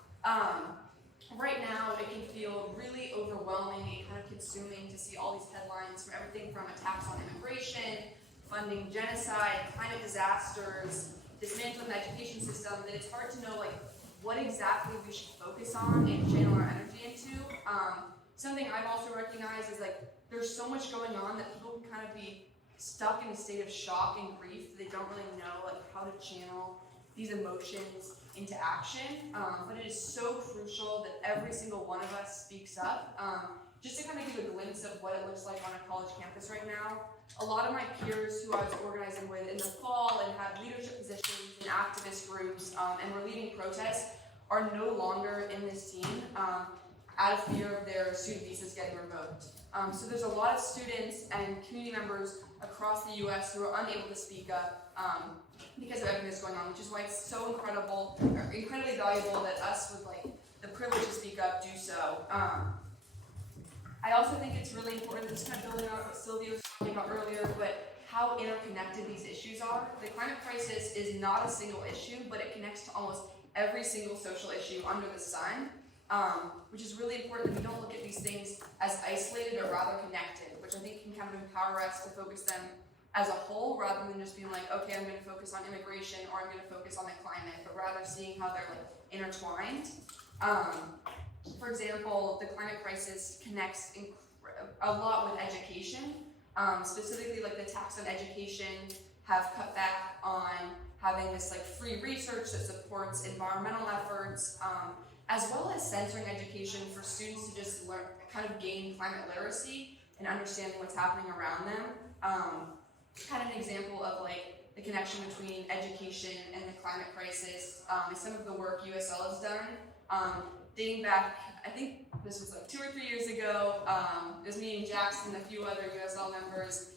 Right now it can feel really overwhelming and kind of consuming to see all these headlines from everything from attacks on immigration, funding genocide, climate disasters, dismantling the education system, that it's hard to know what exactly we should focus on and channel our energy into. Something I've also recognized is there's so much going on that people can kind of be stuck in a state of shock and grief. They don't really know how to channel these emotions into action. But it is so crucial that every single one of us speaks up. Just to kind of give a glimpse of what it looks like on a college campus right now, a lot of my peers who I was organizing with in the fall and had leadership positions in activist groups and were leading protests are no longer in this scene. Out of fear of their student visas getting revoked. So there's a lot of students and community members across the US who are unable to speak up because of everything that's going on, which is why it's so incredibly valuable that us with the privilege to speak up do so. I also think it's really important, just kind of building on what Silvia was talking about earlier, but how interconnected these issues are. The climate crisis is not a single issue, but it connects to almost every single social issue under the sun. Which is really important that we don't look at these things as isolated but rather connected, which I think can kind of empower us to focus them as a whole rather than just being okay, I'm going to focus on immigration or I'm going to focus on the climate, but rather seeing how they're intertwined. For example, the climate crisis connects a lot with education. Specifically, the tax on education have cut back on having this free research that supports environmental efforts. As well as censoring education for students to just learn, kind of gain climate literacy and understanding what's happening around them. Kind of an example of the connection between education and the climate crisis is some of the work USL has done. Dating back, I think this was 2 or 3 years ago, it was me and Jackson and a few other USL members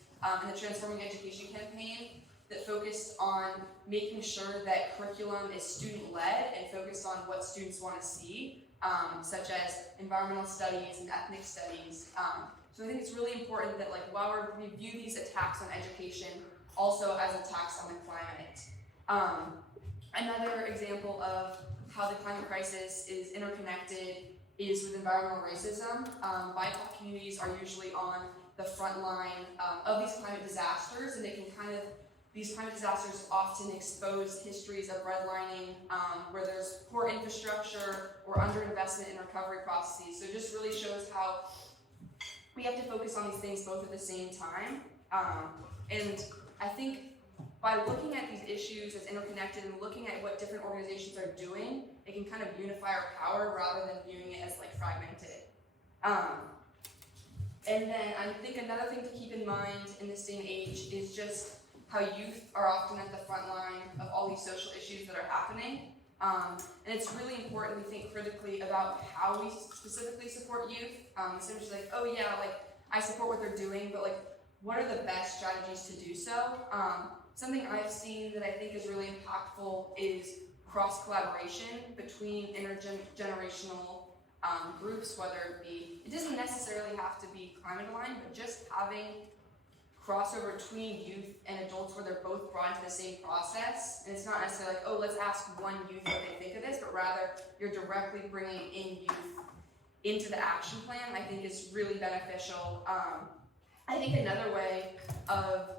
in the Transforming Education campaign that focused on making sure that curriculum is student-led and focused on what students want to see, such as environmental studies and ethnic studies. So I think it's really important that while we view these attacks on education also as attacks on the climate. Another example of how the climate crisis is interconnected is with environmental racism. BIPOC communities are usually on the front line of these climate disasters, and these climate disasters often expose histories of redlining, where there's poor infrastructure or underinvestment in recovery processes. So it just really shows how we have to focus on these things both at the same time. And I think by looking at these issues as interconnected and looking at what different organizations are doing, it can kind of unify our power rather than viewing it as like fragmented. And then I think another thing to keep in mind in this day and age is just how youth are often at the front line of all these social issues that are happening. And it's really important we think critically about how we specifically support youth. Instead of just like, oh yeah, like I support what they're doing, but like, what are the best strategies to do so? Something I've seen that I think is really impactful is cross-collaboration between intergenerational groups, whether it be, it doesn't necessarily have to be climate aligned, but just having crossover between youth and adults where they're both brought into the same process. And it's not necessarily like, oh, let's ask one youth what they think of this, but rather you're directly bringing in youth into the action plan, I think is really beneficial. I think another way of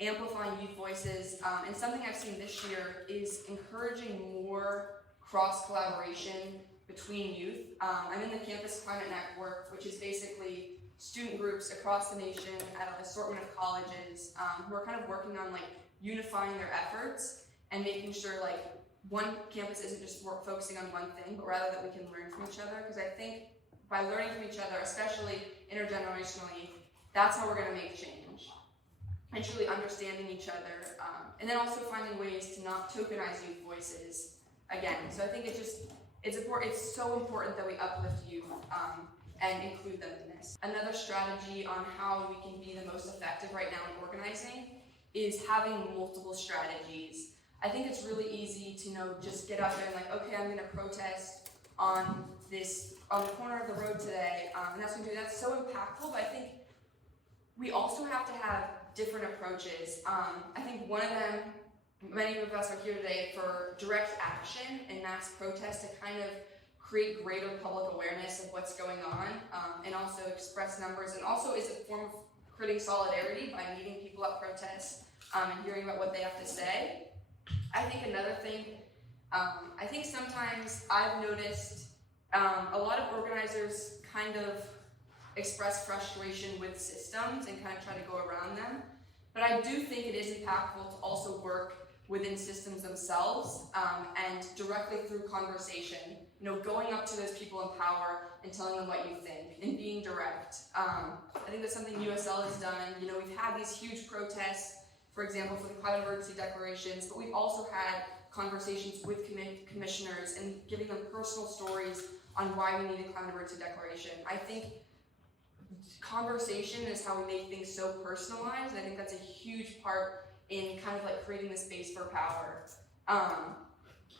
amplifying youth voices, and something I've seen this year, is encouraging more cross-collaboration between youth. I'm in the Campus Climate Network, which is basically student groups across the nation at an assortment of colleges who are kind of working on like unifying their efforts and making sure like one campus isn't just focusing on one thing, but rather that we can learn from each other. Because I think by learning from each other, especially intergenerationally, that's how we're going to make change. And truly understanding each other, and then also finding ways to not tokenize youth voices again. So I think it's so important that we uplift youth and include them in this. Another strategy on how we can be the most effective right now in organizing is having multiple strategies. I think it's really easy to just get out there and like, okay, I'm going to protest on the corner of the road today, and that's so impactful. But I think we also have to have different approaches. I think one of them, many of us are here today for direct action and mass protest to kind of create greater public awareness of what's going on, and also express numbers, and also is a form of creating solidarity by meeting people at protests and hearing about what they have to say. I think another thing, I think sometimes I've noticed a lot of organizers kind of express frustration with systems and kind of try to go around them. But I do think it is impactful to also work within systems themselves and directly through conversation, going up to those people in power and telling them what you think and being direct. I think that's something USL has done. We've had these huge protests, for example, for the climate emergency declarations, but we've also had conversations with commissioners and giving them personal stories on why we need a climate emergency declaration. I think conversation is how we make things so personalized. I think that's a huge part in kind of like creating the space for power.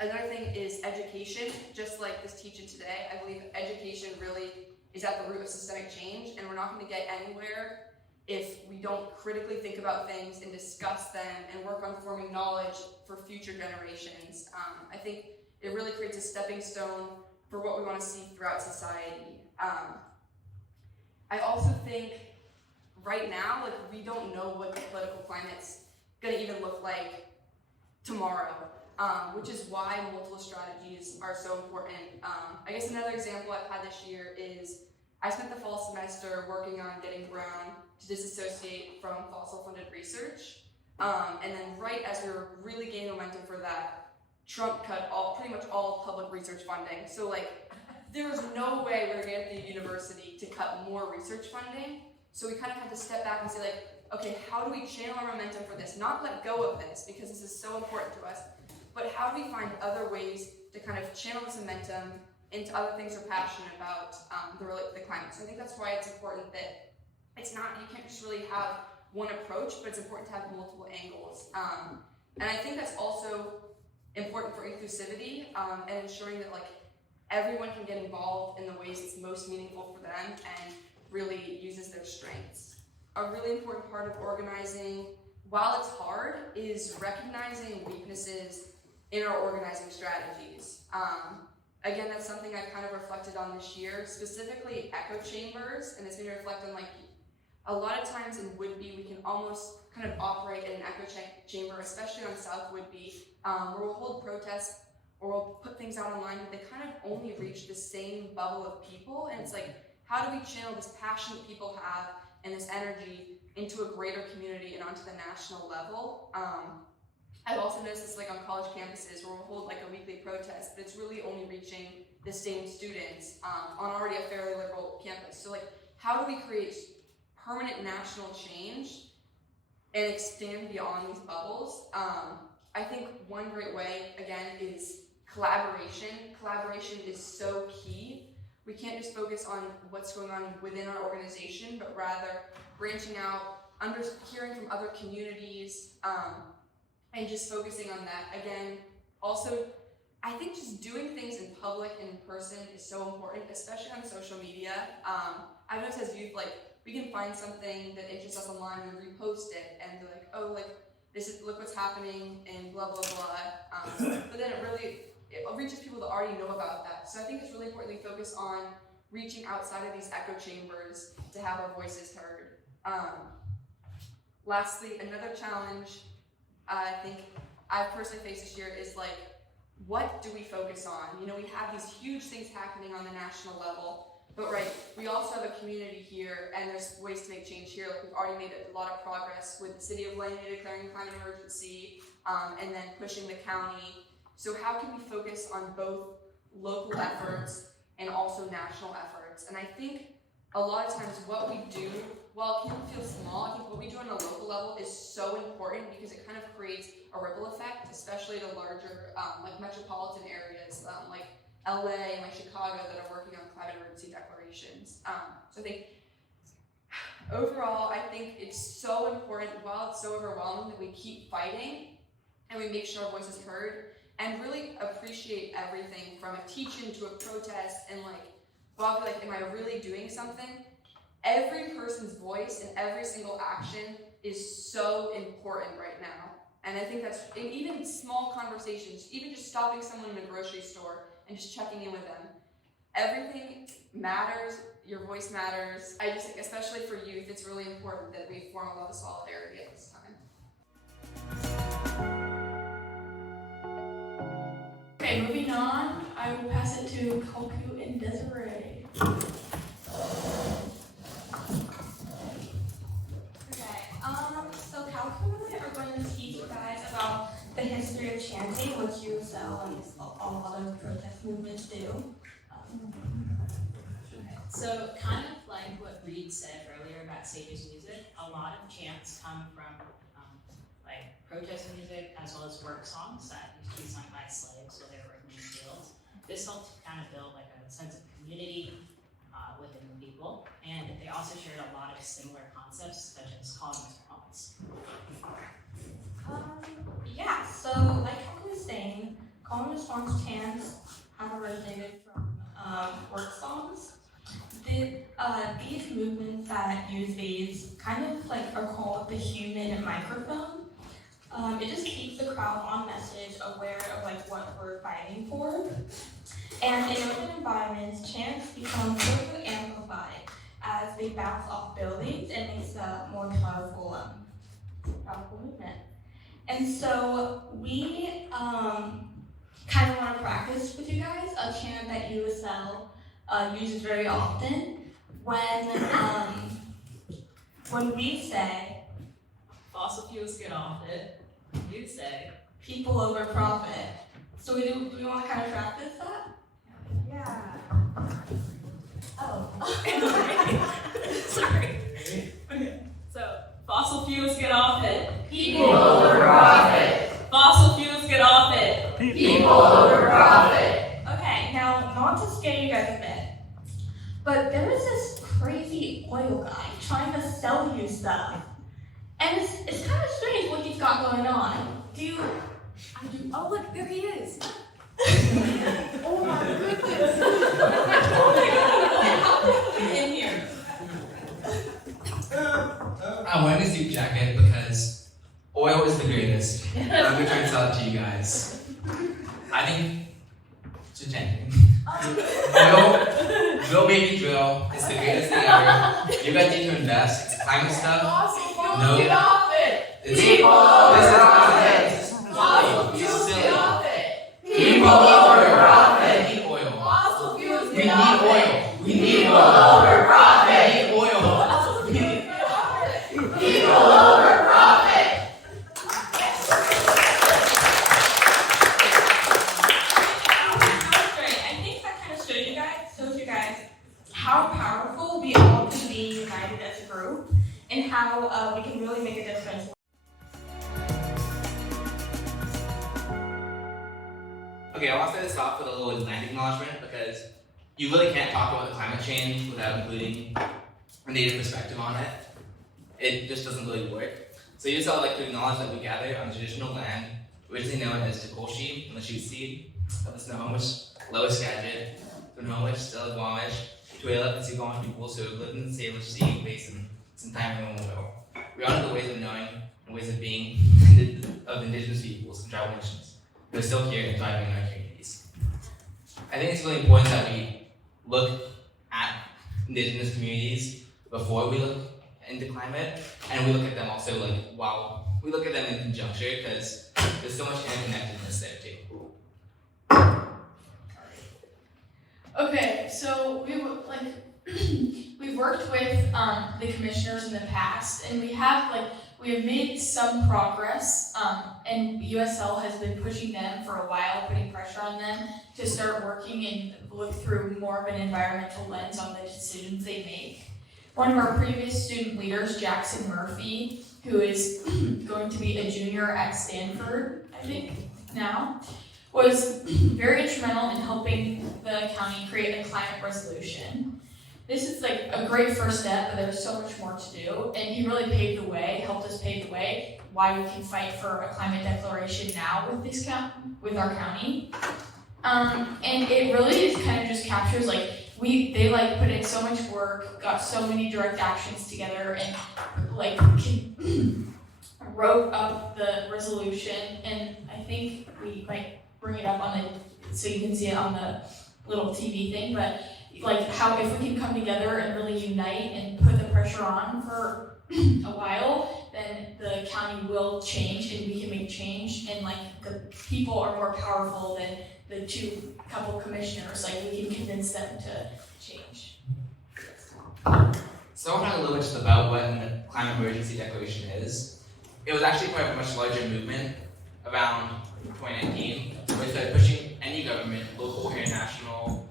Another thing is education. Just like this teaching today, I believe education really is at the root of systemic change, and we're not going to get anywhere if we don't critically think about things and discuss them and work on forming knowledge for future generations. I think it really creates a stepping stone for what we want to see throughout society. I also think right now, like, we don't know what the political climate's going to even look like tomorrow, which is why multiple strategies are so important. I guess another example I've had this year is I spent the fall semester working on getting Brown to disassociate from fossil-funded research. And then right as we were really gaining momentum for that, Trump cut pretty much all public research funding. So like, there was no way we were going to get the university to cut more research funding. So we kind of had to step back and say like, okay, how do we channel our momentum for this? Not let go of this, because this is so important to us, but how do we find other ways to kind of channel this momentum into other things we're passionate about the climate. So I think that's why it's important that it's not, you can't just really have one approach, but it's important to have multiple angles. And I think that's also important for inclusivity and ensuring that like everyone can get involved in the ways it's most meaningful for them and really uses their strengths. A really important part of organizing, while it's hard, is recognizing weaknesses in our organizing strategies. again, that's something I've kind of reflected on this year, specifically echo chambers, and it's made me reflect on like, a lot of times in Whitby, we can almost kind of operate in an echo chamber, especially on South Whitby, where we'll hold protests or we'll put things out online, but they kind of only reach the same bubble of people, and it's like, how do we channel this passion that people have and this energy into a greater community and onto the national level? I've also noticed this like on college campuses where we'll hold like a weekly protest, but it's really only reaching the same students on already a fairly liberal campus. So like, how do we create permanent national change and expand beyond these bubbles? I think one great way, again, is collaboration. Collaboration is so key. We can't just focus on what's going on within our organization, but rather branching out, hearing from other communities, and just focusing on that. Again, also, I think just doing things in public and in person is so important, especially on social media. I've noticed as youth, like, we can find something that interests us online and repost it, and be like, oh, like, look what's happening, and blah, blah, blah. But then it reaches people that already know about that. So I think it's really important we focus on reaching outside of these echo chambers to have our voices heard. Lastly, another challenge I think I've personally faced this year is like, what do we focus on? You know, we have these huge things happening on the national level, but right, we also have a community here, and there's ways to make change here. Like, we've already made a lot of progress with the city of Laney declaring climate emergency, and then pushing the county. So how can we focus on both local efforts and also national efforts? And I think a lot of times what we do, while it can feel small, I think what we do on a local level is so important because it kind of creates a ripple effect, especially the larger like metropolitan areas like LA and like Chicago that are working on climate emergency declarations. So I think overall, I think it's so important, while it's so overwhelming, that we keep fighting and we make sure our voice is heard and really appreciate everything from a teach-in to a protest, and like, well, like, am I really doing something? Every person's voice and every single action is so important right now. And I think that's, in even small conversations, even just stopping someone in a grocery store and just checking in with them. Everything matters, your voice matters. I just think, especially for youth, it's really important that we form a lot of solidarity at this time. Okay, moving on, I will pass it to Kalku and Desiree. So Kalku and I are going to teach you guys about the history of chanting, what USL and all other protest movements do. So kind of like what Reed said earlier about Sage's music, a lot of chants come from like protest music as well as work songs that used to be sung by slaves while they were working in the fields. This helped kind of build like a sense of community within the people, and they also shared a lot of similar concepts such as calling response. Yeah, so like Kalku was saying, call and response chants have originated from work songs. These movements that use these kind of like are called the human microphone. It just keeps the crowd on message, aware of like what we're fighting for. And in urban environments, chants become further amplified as they bounce off buildings and makes a more powerful movement. And so we kind of want to practice with you guys a chant that USL uses very often when we say Fossil fuels get off it, you say people over profit. So do we want to kind of practice that? yeah. Oh. Sorry. Okay. So fossil fuels get off it. People over profit. Fossil fuels get off it. People over profit. Okay, now not to scare you guys a bit, but there is this crazy oil guy trying to sell you stuff. And it's kind of strange what he's got going on. Oh look, there he is. Oh my goodness. How did you get in here? I'm wearing a suit jacket because oil is the greatest. I'm going to try to tell it to you guys. I think it's a chanting. Drill baby drill. It's the greatest thing ever. You guys need to invest. It's climate stuff. No. Get off it! People over profit. You silly. People over profit. We need oil. We need oil. We need oil. Over profit. We need oil. People over profit. Great. I think that kind of shows you guys how powerful we all can be united as a group and how we can really make a difference. Okay, I want to start this off with a little land acknowledgement because you really can't talk about climate change without including a native perspective on it. It just doesn't really work. So you just all like to acknowledge that we gather on traditional land, originally known as Takolshi, from the shoot seed of the Snohomish, Lower Skagit, Snohomish, Still-Squamish, Tualatin, and Suquamish peoples who have lived in the Salish Sea Basin since time immemorial. We honor the ways of knowing and ways of being of indigenous peoples and tribal nations. They're still here and thriving in our communities. I think it's really important that we look at indigenous communities before we look into climate, and we look at them also we look at them in conjunction because there's so much interconnectedness there too. Okay, so we've worked with the commissioners in the past, and we have made some progress, and USL has been pushing them for a while, putting pressure on them to start working and look through more of an environmental lens on the decisions they make. One of our previous student leaders, Jackson Murphy, who is going to be a junior at Stanford, I think, now, was very instrumental in helping the county create a climate resolution. This is a great first step, but there's so much more to do, and he really paved the way, helped us pave the way, why we can fight for a climate declaration now with our county. And it really kind of just captures they put in so much work, got so many direct actions together, and wrote up the resolution. And I think we might bring it up so you can see it on the little TV thing. But how if we can come together and really unite and put the pressure on for a while, then the county will change and we can make change. And the people are more powerful than the couple commissioners. We can convince them to change. So I want to talk a little bit just about what a climate emergency declaration is. It was actually part of a much larger movement around 2019, where we started pushing any government, local, international,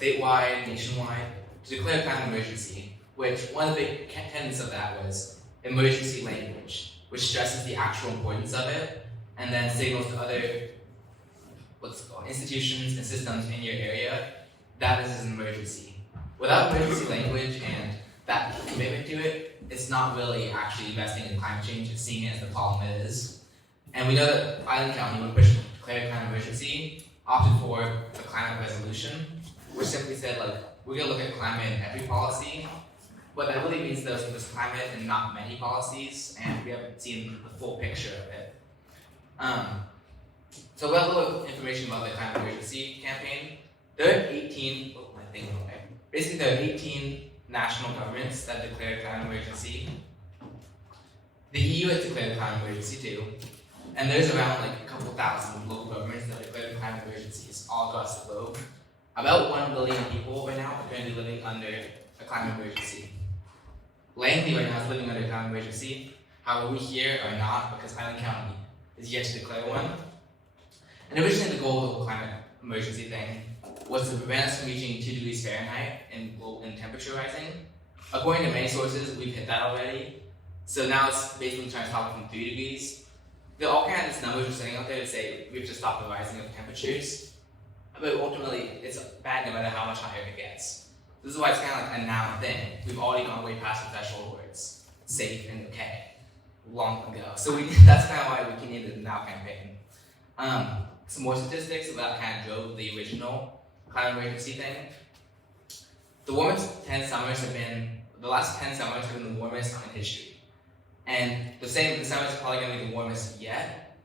statewide, nationwide, to declare a climate emergency, which one of the big tenets of that was emergency language, which stresses the actual importance of it, and then signals to other institutions and systems in your area that this is an emergency. Without emergency language and that commitment to it, it's not really actually investing in climate change, it's seeing it as the problem it is. And we know that Island County, when pushed to declare a climate emergency, opted for a climate resolution, which simply said, we're going to look at climate in every policy. What that really means, though, is there's climate in not many policies, and we haven't seen the full picture of it. So we have a little information about the climate emergency campaign. There are 18, basically there are 18 national governments that declared climate emergency. The EU has declared a climate emergency too, and there's around a couple thousand local governments that declared climate emergencies all across the globe. About 1 billion people right now are currently living under a climate emergency. Langley right now is living under a climate emergency. However, we here are not because Island County is yet to declare one. And originally the goal of the climate emergency thing was to prevent us from reaching 2 degrees Fahrenheit in temperature rising. According to many sources, we've hit that already. So now it's basically trying to stop it from 3 degrees. There are all kinds of these numbers we're sitting out there to say we have to stop the rising of temperatures. But ultimately, it's bad no matter how much higher it gets. This is why it's kind of a now thing. We've already gone way past the threshold where it's safe and okay long ago. So that's kind of why we continue the now campaign. Some more statistics about kind of drove the original climate emergency thing. The last 10 summers have been the warmest in history. And the summer is probably going to be the warmest yet.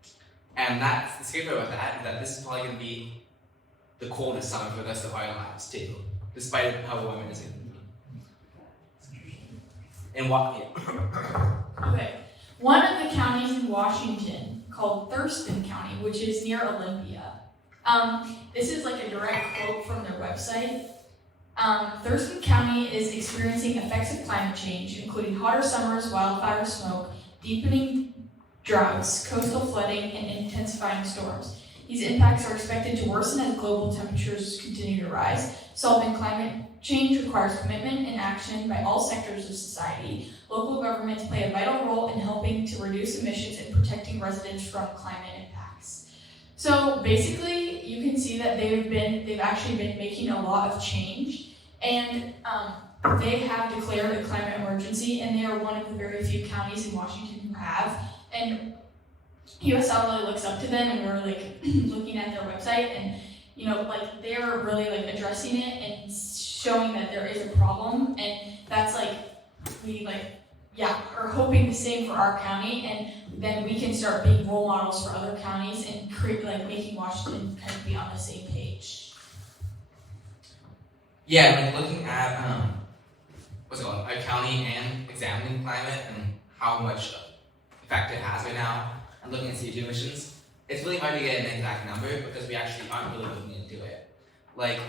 And the scary part about that is that this is probably going to be the coldest summer for the rest of our lives too, despite how warm it is going to be. And what? Yeah. Okay. One of the counties in Washington called Thurston County, which is near Olympia. This is like a direct quote from their website. Thurston County is experiencing effects of climate change, including hotter summers, wildfire smoke, deepening droughts, coastal flooding, and intensifying storms. These impacts are expected to worsen as global temperatures continue to rise. Solving climate change requires commitment and action by all sectors of society. Local governments play a vital role in helping to reduce emissions and protecting residents from climate impacts. So basically, you can see that they've actually been making a lot of change, and they have declared a climate emergency, and they are one of the very few counties in Washington who have. And USL really looks up to them, and we're like looking at their website, and like they're really like addressing it and showing that there is a problem, and that's like we are hoping the same for our county, and then we can start being role models for other counties and create making Washington kind of be on the same page. Yeah, like looking at our county and examining climate and how much effect it has right now, and looking at CO2 emissions, it's really hard to get an exact number because we actually aren't really looking into it. Like,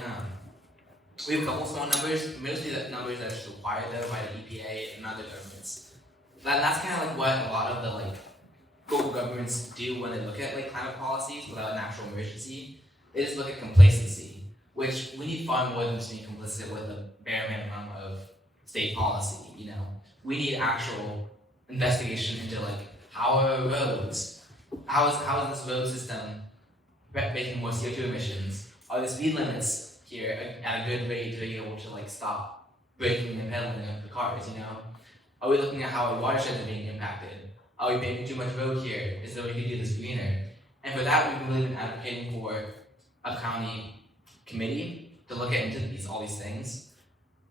we have a couple small numbers, mostly the numbers that are just required though by the EPA and other governments. That's kind of like what a lot of the global governments do when they look at climate policies without a natural emergency. They just look at complacency, which we need far more than just being complicit with the bare minimum of state policy. We need actual investigation into how are roads, how is this road system making more CO2 emissions? Are the speed limits here at a good rate to be able to stop braking and pedaling of the cars? Are we looking at how our watersheds are being impacted? Are we making too much road here? Is there a way we can do this greener? And for that, we've really been advocating for a county committee to look into all these things.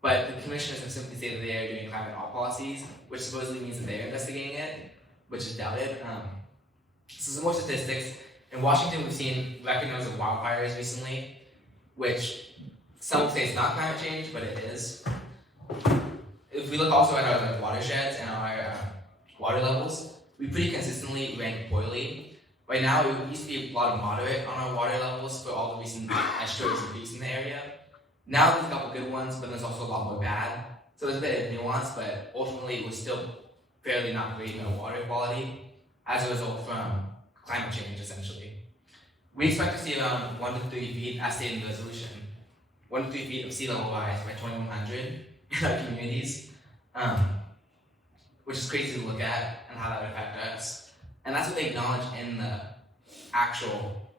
But the commissioners have simply said that they are doing climate policies, which supposedly means that they are investigating it, which is doubted. So some more statistics. In Washington, we've seen record numbers of wildfires recently, which some say it's not climate change, but it is. If we look also at our watersheds and our water levels, we pretty consistently rank poorly. Right now, we used to be a lot of moderate on our water levels for all the recent strokes increase in the area. Now there's a couple good ones, but there's also a lot more bad. So there's a bit of nuance, but ultimately we're still fairly not great in our water quality as a result from climate change, essentially. We expect to see around 1 to 3 feet, as stated in the resolution, 1 to 3 feet of sea level rise by 2100 in our communities, which is crazy to look at and how that would affect us. And that's what they acknowledge in the actual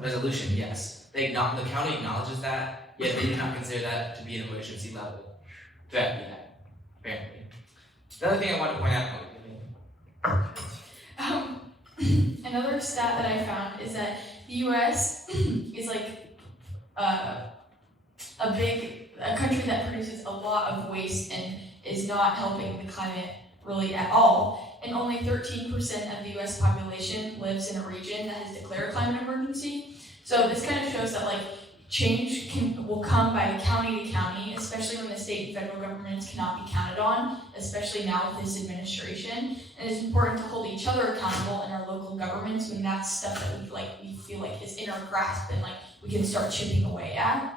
resolution, yes. The county acknowledges that, yet they do not consider that to be an emergency level threat yet, apparently. Another thing I want to point out. Another stat that I found is that the U.S. is a country that produces a lot of waste and is not helping the climate really at all. And only 13% of the U.S. population lives in a region that has declared a climate emergency. So this kind of shows that change will come by county to county, especially when the state and federal governments cannot be counted on, especially now with this administration. And it's important to hold each other accountable in our local governments when that's stuff that we feel is in our grasp and we can start chipping away at.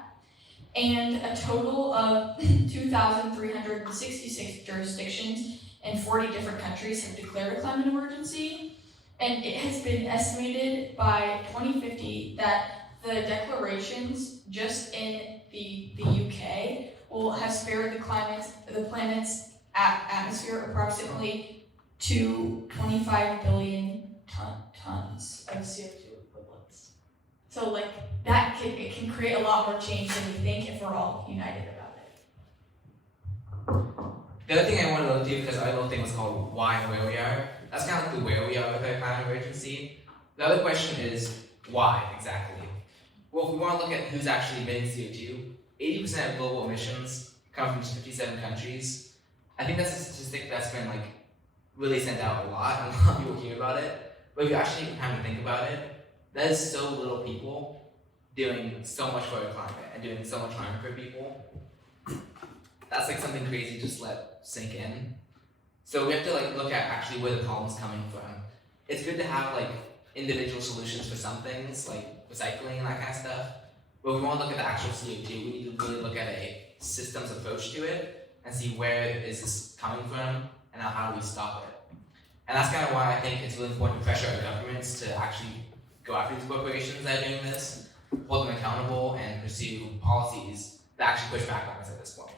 And a total of 2,366 jurisdictions in 40 different countries have declared a climate emergency. And it has been estimated by 2050 that the declarations just in the UK will have spared the planet's atmosphere approximately to 25 billion tons of CO2 equivalents. So it can create a lot more change than we think if we're all united about it. The other thing I want to look to, because our little thing was called why and where we are, that's kind of the where we are with our climate emergency. The other question is why exactly? Well, if we want to look at who's actually emitting CO2, 80% of global emissions come from 57 countries. I think that's a statistic that's been really sent out a lot, and a lot of people hear about it. But if you actually take the time to think about it, that is so little people doing so much for the climate and doing so much harm for people. That's like something crazy just let sink in. So we have to like look at actually where the problem's coming from. It's good to have like individual solutions for some things, like recycling and that kind of stuff. But if we want to look at the actual CO2, we need to really look at a systems approach to it and see where is this coming from and how do we stop it. And that's kind of why I think it's really important to pressure our governments to actually go after these corporations that are doing this, hold them accountable, and pursue policies that actually push back on us at this point.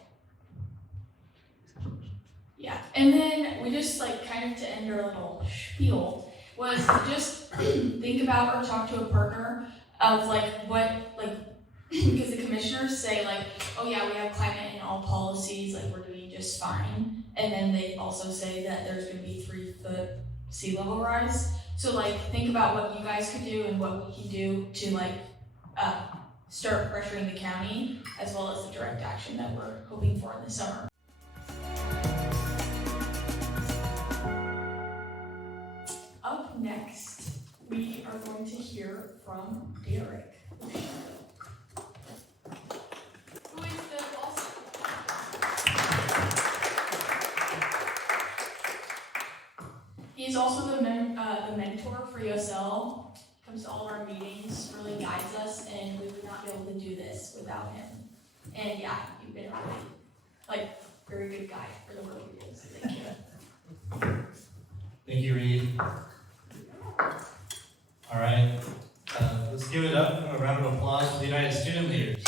Yeah, and then we just like kind of to end our little spiel was just think about or talk to a partner of like what like because the commissioners say like, oh yeah, we have climate in all policies, like we're doing just fine, and then they also say that there's going to be 3-foot sea level rise. So like think about what you guys could do and what we can do to like start pressuring the county as well as the direct action that we're hoping for in the summer. Up next, we are going to hear from Gmerek. Who is the boss? He is also the mentor for USL. Comes to all of our meetings, really guides us, and we would not be able to do this without him. And yeah, you've been a really, like, very good guide for the work we do, so thank you. Thank you, Reed. All right, let's give it up, a round of applause for the United Student Leaders.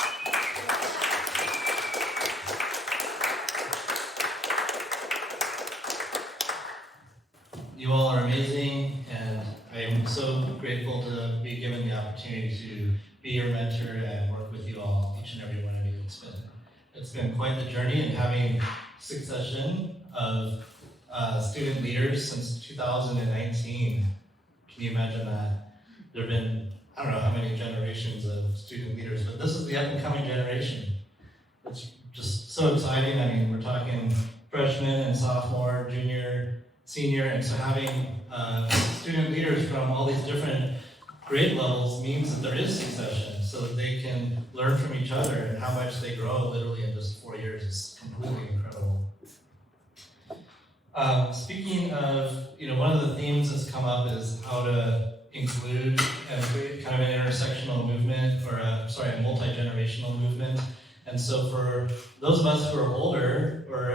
You all are amazing, and I am so grateful to be given the opportunity to be your mentor and work with you all, each and every one of you. It's been quite the journey, and having succession of student leaders since 2019. Can you imagine that? There have been, I don't know how many generations of student leaders, but this is the up-and-coming generation. It's just so exciting. I mean, we're talking freshman and sophomore, junior, senior, and so having student leaders from all these different grade levels means that there is succession, so that they can learn from each other, and how much they grow literally in just 4 years is completely incredible. Speaking of, one of the themes that's come up is how to include and create kind of an intersectional movement, or a multi-generational movement. And so for those of us who are older, or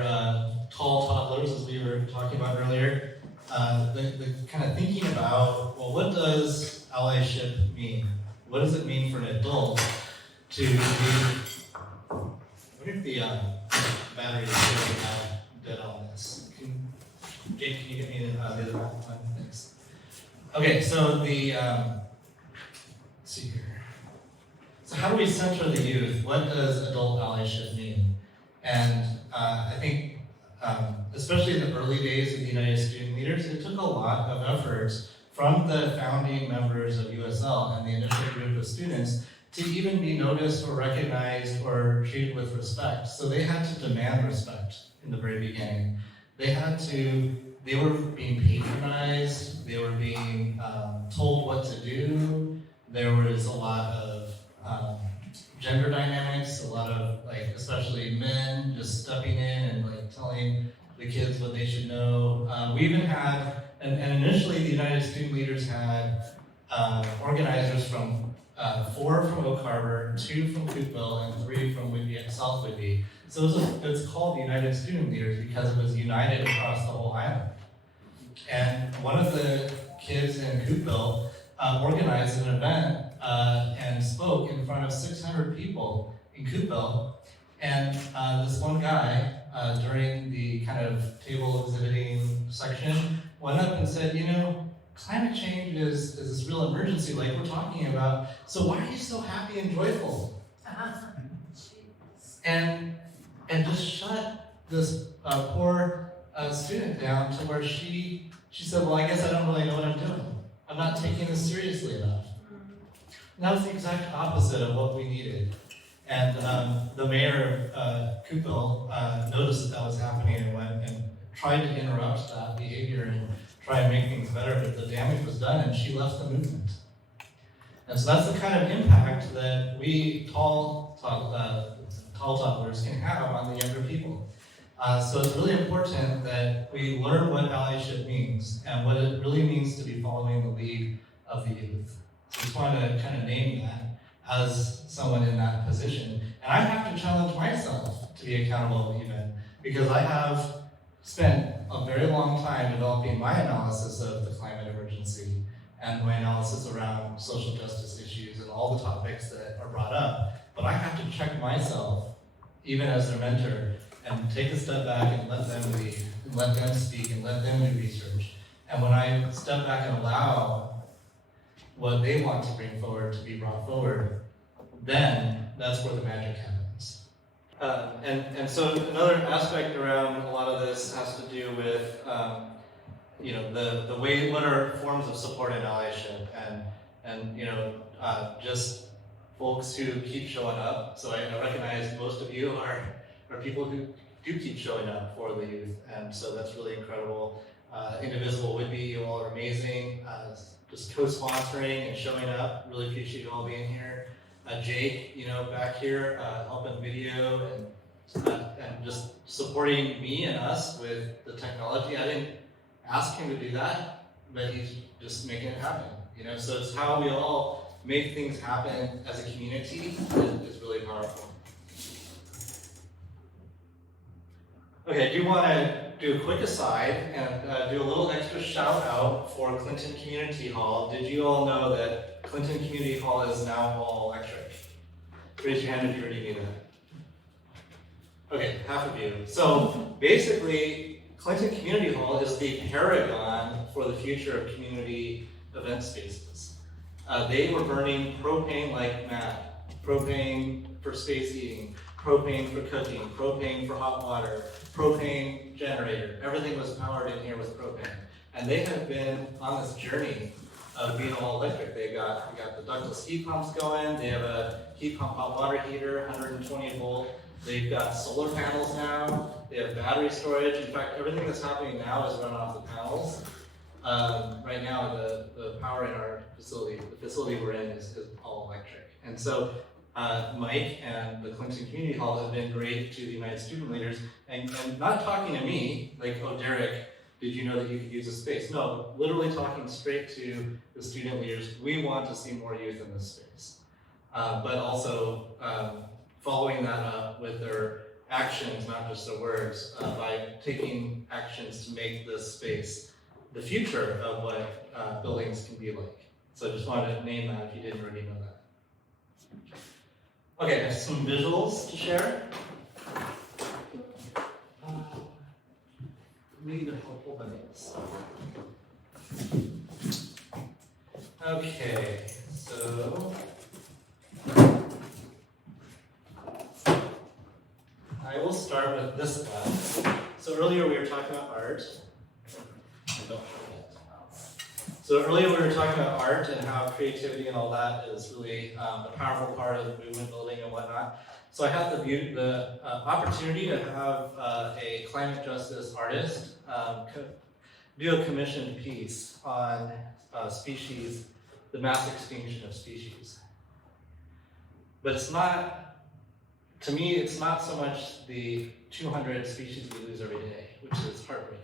tall toddlers, as we were talking about earlier, the kind of thinking about, well, what does allyship mean? What does it mean for an adult to be, I wonder if the battery is really dead on this. Jake, can you get me the other one? Thanks. Okay, so let's see here. So how do we center the youth? What does adult allyship mean? And I think, especially in the early days of the United Student Leaders, it took a lot of efforts from the founding members of USL and the initial group of students to even be noticed or recognized or treated with respect. So they had to demand respect in the very beginning. They were being patronized, they were being told what to do. There was a lot of gender dynamics, a lot of, especially men just stepping in and telling the kids what they should know. We even had, and initially the United Student Leaders had organizers from 4 from Oak Harbor, 2 from Coopville, and 3 from South Whitby. So it's called the United Student Leaders because it was united across the whole island. And one of the kids in Coopville organized an event and spoke in front of 600 people in Coopville. And this one guy, during the kind of table exhibiting section, went up and said, climate change is this real emergency like we're talking about, so why are you so happy and joyful? And just shut this poor student down to where she said, well, I guess I don't really know what I'm doing. I'm not taking this seriously enough. And that was the exact opposite of what we needed. And the mayor of Coopville noticed that was happening and went and tried to interrupt that behavior and try and make things better, but the damage was done and she left the movement. And so that's the kind of impact that we tall toddlers can have on the younger people. So it's really important that we learn what allyship means and what it really means to be following the lead of the youth. So I just wanted to kind of name that as someone in that position. And I have to challenge myself to be accountable even, because I have spent a very long time developing my analysis of the climate emergency and my analysis around social justice issues and all the topics that are brought up. But I have to check myself, even as their mentor, and take a step back and let them lead, and let them speak, and let them do research. And when I step back and allow what they want to bring forward to be brought forward, then that's where the magic happens. And so another aspect around a lot of this has to do with the way, what are forms of support and allyship, and just folks who keep showing up. So I recognize most of you are people who do keep showing up for the youth, and so that's really incredible. Indivisible would be, you all are amazing. Just co-sponsoring and showing up. Really appreciate you all being here. Jake, back here, helping video and just supporting me and us with the technology. I didn't ask him to do that, but he's just making it happen. So it's how we all make things happen as a community is really powerful. Okay, I do want to do a quick aside and do a little extra shout out for Clinton Community Hall. Did you all know that Clinton Community Hall is now all electric? Raise your hand if you already knew that. Okay, half of you. So basically, Clinton Community Hall is the paragon for the future of community event spaces. They were burning propane like mad. Propane for space heating, propane for cooking, propane for hot water, propane generator. Everything was powered in here with propane. And they have been on this journey of being all electric. We got the ductless heat pumps going. They have a heat pump hot water heater, 120 volt. They've got solar panels now. They have battery storage. In fact, everything that's happening now is run off the panels. Right now, the power in our facility, the facility we're in, is all electric. And so Mike and the Clinton Community Hall have been great to the United Student Leaders, and not talking to me, like, oh, Derek, did you know that you could use this space? No, literally talking straight to the student leaders. We want to see more youth in this space. But also following that up with their actions, not just their words, by taking actions to make this space the future of what buildings can be like. So I just wanted to name that if you didn't already know that. Okay, I have some visuals to share. Need to hold my names. Okay, so I will start with this one. So earlier we were talking about art. So earlier we were talking about art and how creativity and all that is really a powerful part of movement building and whatnot. So I had the opportunity to have a climate justice artist do a commissioned piece on species, the mass extinction of species. But it's not, to me, it's not so much the 200 species we lose every day, which is heartbreaking.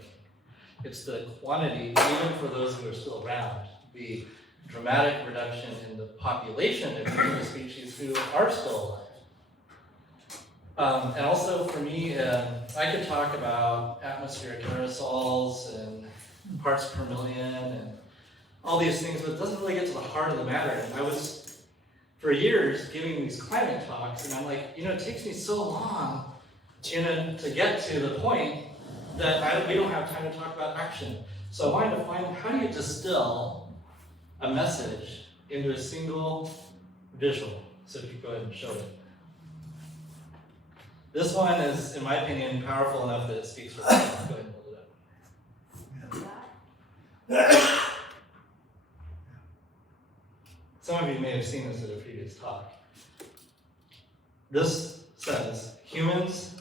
It's the quantity, even for those who are still around, the dramatic reduction in the population of the species who are still alive. And also for me, I could talk about atmospheric aerosols and parts per million and all these things, but it doesn't really get to the heart of the matter. And I was, for years, giving these climate talks, and I'm like, it takes me so long to get to the point that we don't have time to talk about action. So I wanted to find, how do you distill a message into a single visual? So if you go ahead and show it. This one is, in my opinion, powerful enough that it speaks for itself. Go ahead and hold it up. Some of you may have seen this at a previous talk. This says, humans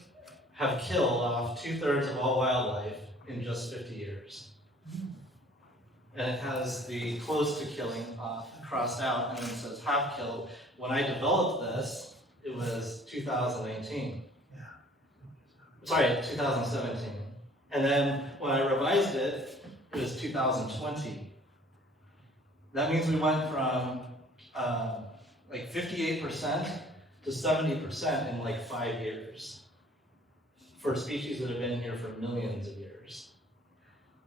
have killed off 2/3 of all wildlife in just 50 years. and it has the close to killing crossed out, and then it says have killed. When I developed this, it was 2019. Sorry, 2017. And then when I revised it, it was 2020. That means we went from like 58% to 70% in like 5 years for species that have been here for millions of years.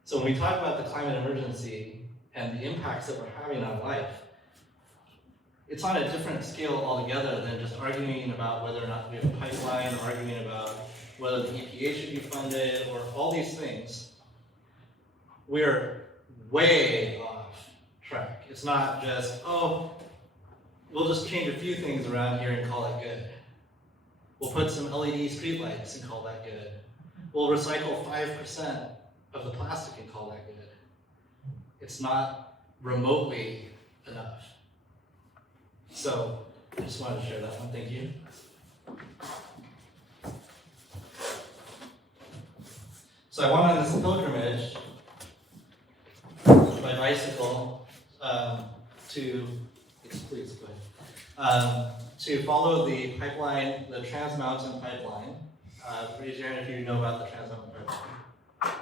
So when we talk about the climate emergency and the impacts that we're having on life, it's on a different scale altogether than just arguing about whether or not we have a pipeline, or arguing about whether the EPA should be funded, or all these things. We're way off track. It's not just, oh, we'll just change a few things around here and call it good. We'll put some LED streetlights and call that good. We'll recycle 5% of the plastic and call that good. It's not remotely enough. So I just wanted to share that one. Thank you. So I went on this pilgrimage by bicycle to follow the pipeline, the Trans Mountain Pipeline. Raise your hand if you know about the Trans Mountain Pipeline.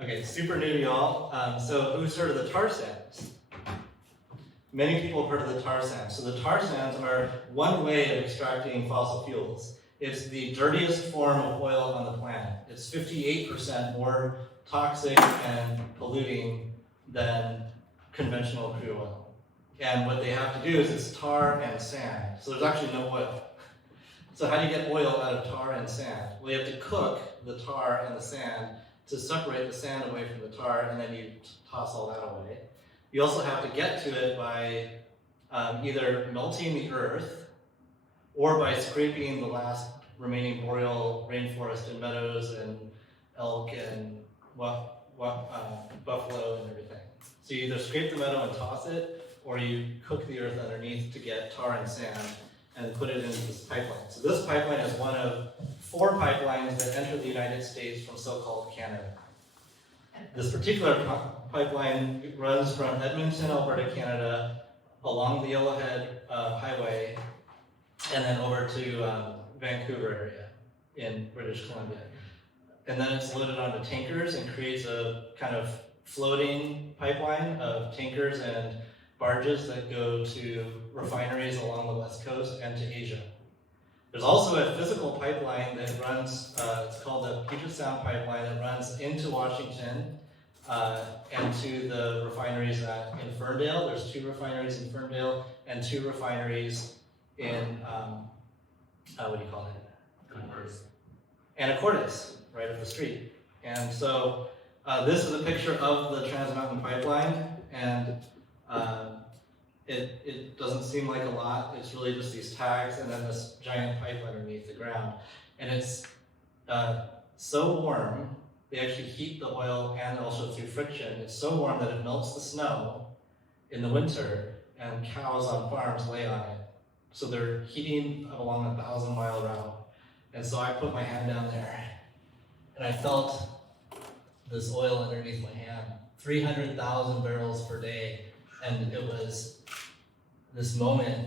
Okay, super new to y'all. So who's heard of the tar sands? Many people have heard of the tar sands. So the tar sands are one way of extracting fossil fuels. It's the dirtiest form of oil on the planet. It's 58% more toxic and polluting than conventional crude oil. And what they have to do is it's tar and sand. So there's actually no oil. So how do you get oil out of tar and sand? Well, you have to cook the tar and the sand to separate the sand away from the tar, and then you toss all that away. You also have to get to it by either melting the earth or by scraping the last remaining boreal rainforest and meadows and elk and buffalo and everything. So you either scrape the meadow and toss it, or you cook the earth underneath to get tar and sand and put it into this pipeline. So this pipeline is one of 4 pipelines that enter the United States from so-called Canada. This particular pipeline runs from Edmonton, Alberta, Canada, along the Yellowhead Highway, and then over to Vancouver area in British Columbia. And then it's loaded onto tankers and creates a kind of floating pipeline of tankers and barges that go to refineries along the West Coast and to Asia. There's also a physical pipeline that runs, it's called the Puget Sound Pipeline, that runs into Washington and to the refineries in Ferndale. There's 2 refineries in Ferndale and 2 refineries in, what do you call it? Anacortes, right up the street. And so this is a picture of the Trans Mountain Pipeline, and it doesn't seem like a lot. It's really just these tags and then this giant pipe underneath the ground. And it's so warm, they actually heat the oil and also through friction. It's so warm that it melts the snow in the winter, and cows on farms lay on it. So they're heating along a 1,000-mile route. And so I put my hand down there, and I felt this oil underneath my hand, 300,000 barrels per day. And it was this moment,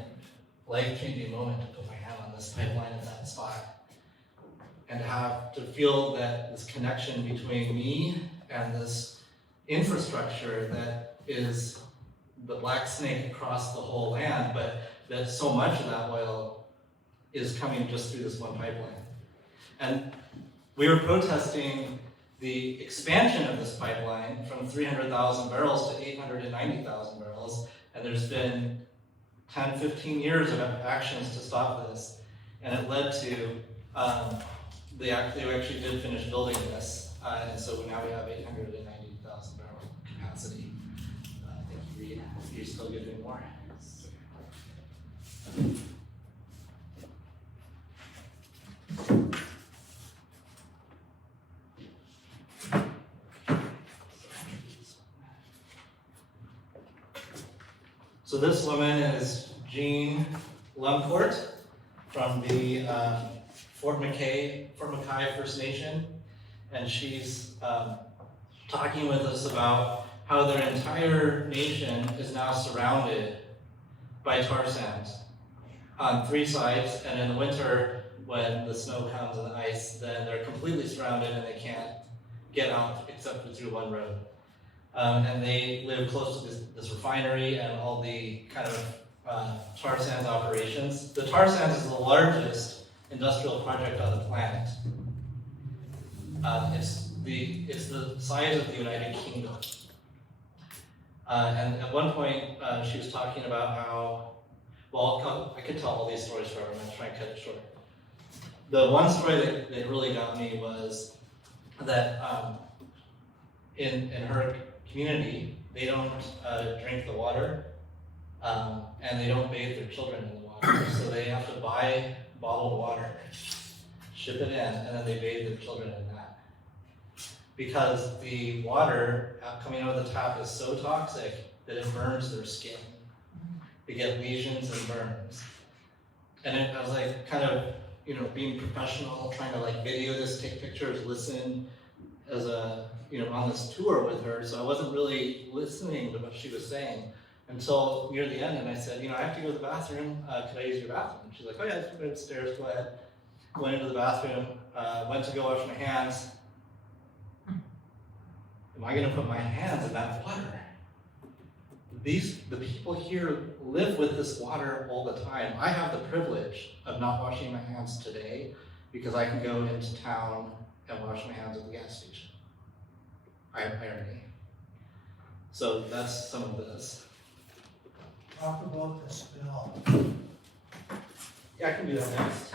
life-changing moment, to put my hand on this pipeline at that spot. And to feel that this connection between me and this infrastructure that is the black snake across the whole land, but that so much of that oil is coming just through this one pipeline. And we were protesting the expansion of this pipeline from 300,000 barrels to 890,000 barrels, and there's been 10, 15 years of actions to stop this, and it led to, they actually did finish building this, and so now we have 890,000 barrel capacity. Thank you, Reed. You're still giving more. So this woman is Jean Lumcourt from the Fort McKay First Nation, and she's talking with us about how their entire nation is now surrounded by tar sands on 3 sides, and in the winter, when the snow comes and the ice, then they're completely surrounded and they can't get out except for through one road. And they live close to this refinery and all the kind of tar sands operations. The tar sands is the largest industrial project on the planet. It's the size of the United Kingdom. And at one point, she was talking about how, well, I could tell all these stories forever. I'm going to try and cut it short. The one story that really got me was that in her community, they don't drink the water, and they don't bathe their children in the water. So they have to buy bottled water, ship it in, and then they bathe their children in that. Because the water coming out of the tap is so toxic that it burns their skin. They get lesions and burns. And I was like, kind of, being professional, trying to like video this, take pictures, listen as a, on this tour with her. So I wasn't really listening to what she was saying until near the end. And I said, I have to go to the bathroom. Could I use your bathroom? And she's like, oh yeah, just go upstairs, go ahead. Went into the bathroom, went to go wash my hands. Am I going to put my hands in that water? The people here live with this water all the time. I have the privilege of not washing my hands today because I can go into town and wash my hands at the gas station. Irony. So that's some of this. Talk about the smell. Yeah, I can do that next.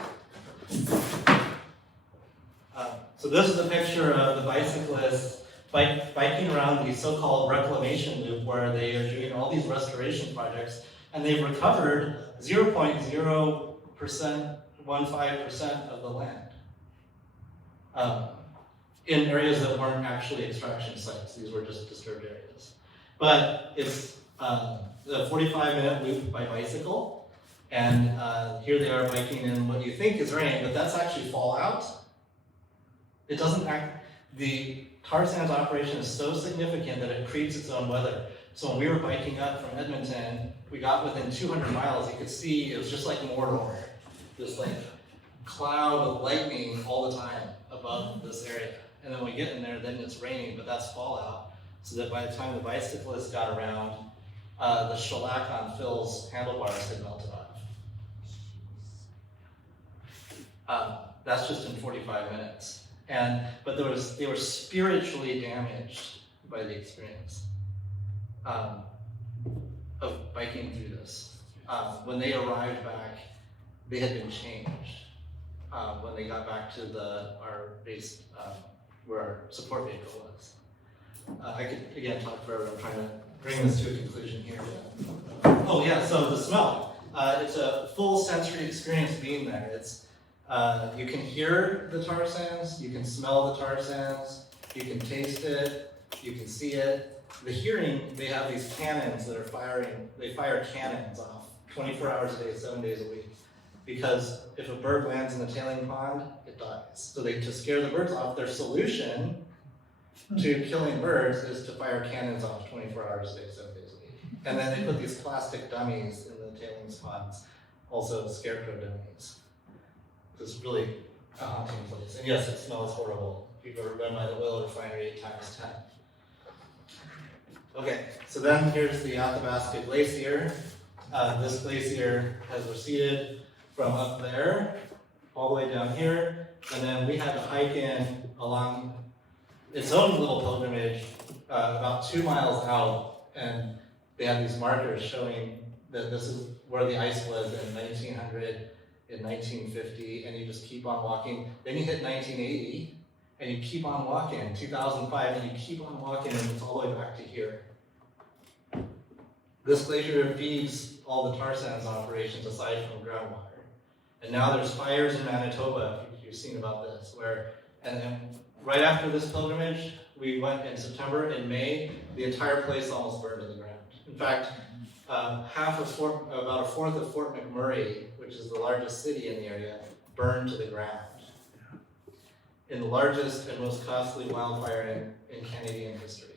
So this is a picture of the bicyclists biking around the so-called reclamation loop where they are doing all these restoration projects, and they've recovered 0.015% of the land in areas that weren't actually extraction sites. These were just disturbed areas. But it's a 45-minute loop by bicycle, and here they are biking in what you think is rain, but that's actually fallout. It doesn't the tar sands operation is so significant that it creates its own weather. So when we were biking up from Edmonton, we got within 200 miles, you could see it was just like Mordor. This like cloud of lightning all the time above this area. And then we get in there, then it's raining, but that's fallout. So that by the time the bicyclists got around, the shellac on Phil's handlebars had melted off. That's just in 45 minutes. But they were spiritually damaged by the experience of biking through this. When they arrived back, they had been changed. When they got back to our base, where our support vehicle was. I could again talk forever. I'm trying to bring this to a conclusion here. Oh yeah, so the smell. It's a full sensory experience being there. It's you can hear the tar sands, you can smell the tar sands, you can taste it, you can see it. The hearing, they have these cannons that are firing, they fire cannons off 24 hours a day, 7 days a week. Because if a bird lands in the tailing pond, it dies. So to scare the birds off, their solution to killing birds is to fire cannons off 24 hours a day, 7 days a week. And then they put these plastic dummies in the tailings ponds, also scarecrow dummies. It's really a haunting place. And yes, it smells horrible. If you've ever been by the oil refinery, 8 times 10. Okay, so then here's the Athabasca Glacier. This glacier has receded from up there all the way down here. And then we had to hike in along its own little pilgrimage about 2 miles out. And they have these markers showing that this is where the ice was in 1900. In 1950, and you just keep on walking. Then you hit 1980, and you keep on walking. 2005, and you keep on walking, and it's all the way back to here. This glacier feeds all the tar sands operations aside from groundwater. And now there's fires in Manitoba, if you've seen about this, and then right after this pilgrimage, we went in September. In May, the entire place almost burned to the ground. In fact, about a fourth of Fort McMurray, which is the largest city in the area, burned to the ground. In the largest and most costly wildfire in Canadian history.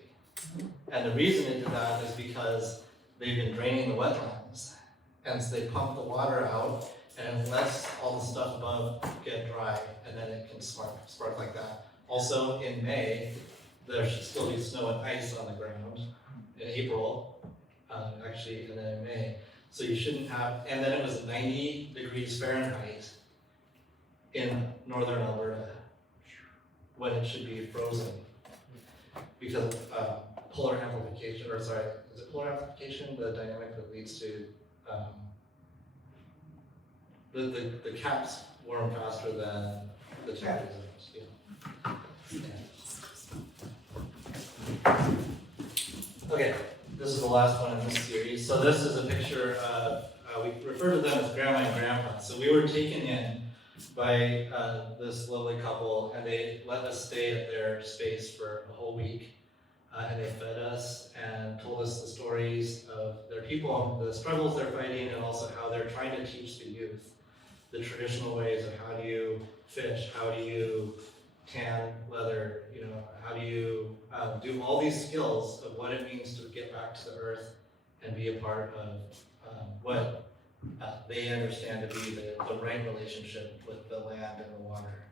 And the reason it did that is because they've been draining the wetlands. And so they pump the water out and it lets all the stuff above get dry, and then it can spark like that. Also in May, there should still be snow and ice on the ground. In April, actually, and then in May. So you shouldn't have, and then it was 90 degrees Fahrenheit in northern Alberta when it should be frozen because of polar amplification, or sorry, is it polar amplification, the dynamic that leads to the caps warm faster than the temperatures. Okay, this is the last one in this series. So this is a picture of, we refer to them as grandma and grandpa. So we were taken in by this lovely couple, and they let us stay at their space for a whole week. And they fed us and told us the stories of their people, the struggles they're fighting, and also how they're trying to teach the youth the traditional ways of how do you fish, how do you tan leather, you know, how do you do all these skills of what it means to get back to the earth and be a part of what they understand to be the right relationship with the land and the water.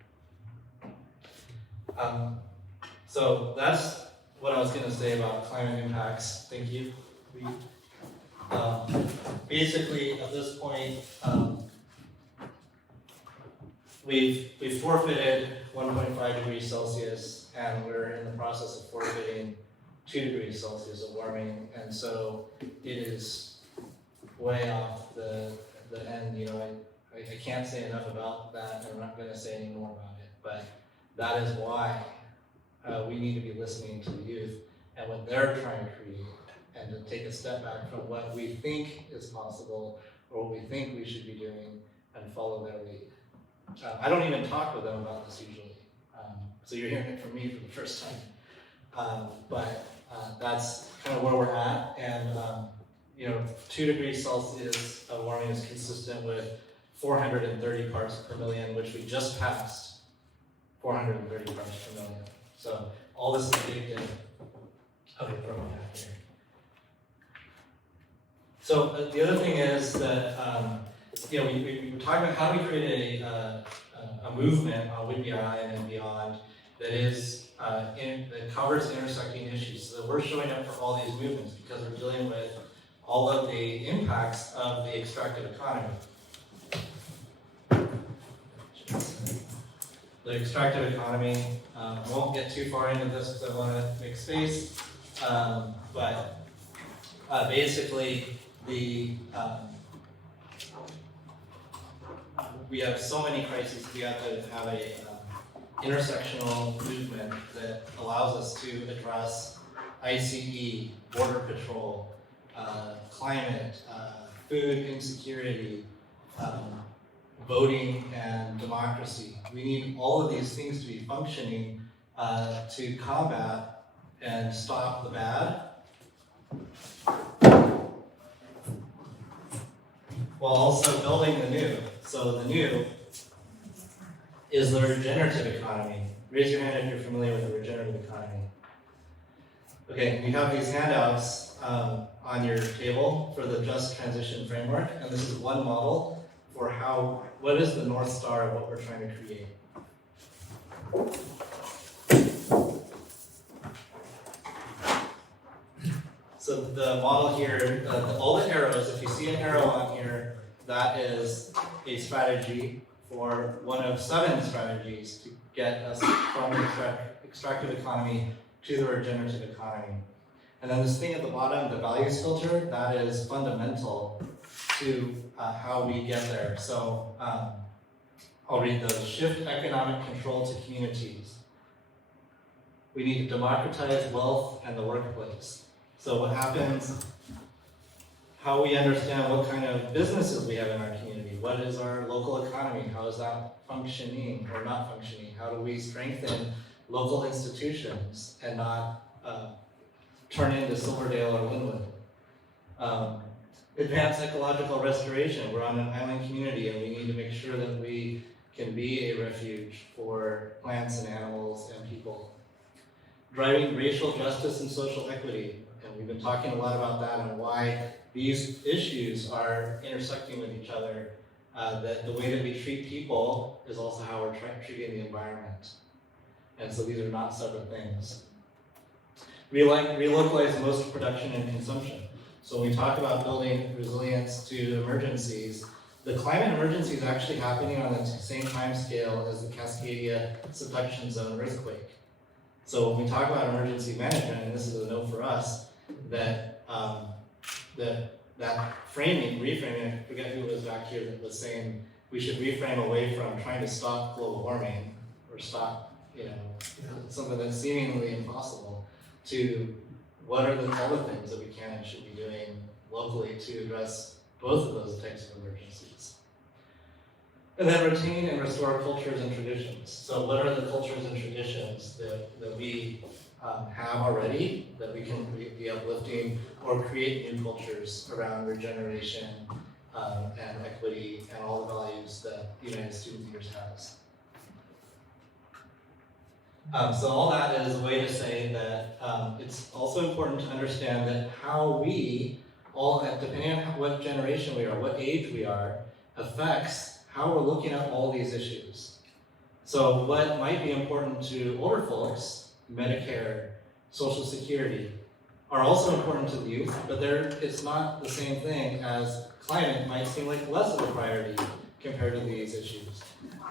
So that's what I was going to say about climate impacts. Thank you. Basically, at this point, we've forfeited 1.5 degrees Celsius, and we're in the process of forfeiting 2 degrees Celsius of warming, and so it is way off the end. You know, I can't say enough about that, and I'm not going to say any more about it, but that is why we need to be listening to the youth and what they're trying to create, and to take a step back from what we think is possible or what we think we should be doing and follow their lead. I don't even talk with them about this usually, so you're hearing it from me for the first time. But that's kind of where we're at, and you know, 2 degrees Celsius of warming is consistent with 430 parts per million, which we just passed 430 parts per million. So all this is baked in. Okay, throw my hat here. So the other thing is that you know, we were talking about how do we create a movement on Whidbey Island and beyond that is that covers intersecting issues, so that we're showing up for all these movements because we're dealing with all of the impacts of the extractive economy. The extractive economy, I won't get too far into this because I want to make space, but basically we have so many crises, we have to have a intersectional movement that allows us to address ICE, border patrol, climate, food insecurity, voting and democracy. We need all of these things to be functioning to combat and stop the bad, while also building the new. So the new is the regenerative economy. Raise your hand if you're familiar with the regenerative economy. Okay, we have these handouts on your table for the Just Transition Framework, and this is one model for what is the North Star of what we're trying to create. So the model here, all the arrows, if you see an arrow on here, that is a strategy for one of 7 strategies to get us from the extractive economy to the regenerative economy. And then this thing at the bottom, the values filter, that is fundamental to how we get there. So I'll read those. Shift economic control to communities. We need to democratize wealth and the workplace. So what happens, how we understand what kind of businesses we have in our community. What is our local economy? How is that functioning or not functioning? How do we strengthen local institutions and not turn into Silverdale or Linwood? Advanced ecological restoration. We're on an island community and we need to make sure that we can be a refuge for plants and animals and people. driving racial justice and social equity. And we've been talking a lot about that and why these issues are intersecting with each other. That the way that we treat people is also how we're treating the environment. And so these are not separate things. Relocalize most of production and consumption. So when we talk about building resilience to emergencies, the climate emergency is actually happening on the same time scale as the Cascadia subduction zone earthquake. So when we talk about emergency management, and this is a note for us, that that framing, reframing, I forget who was back here that was saying we should reframe away from trying to stop global warming or stop, something that's seemingly impossible, to what are all the things that we can and should be doing locally to address both of those types of emergencies. And then retain and restore cultures and traditions. So what are the cultures and traditions that we have already, that we can be uplifting, or create new cultures around regeneration and equity and all the values that the United Student Leaders has. So all that is a way to say that it's also important to understand that how we, all depending on what generation we are, what age we are, affects how we're looking at all these issues. So what might be important to older folks, Medicare, Social Security, are also important to the youth, but it's not the same thing as climate might seem like less of a priority compared to these issues.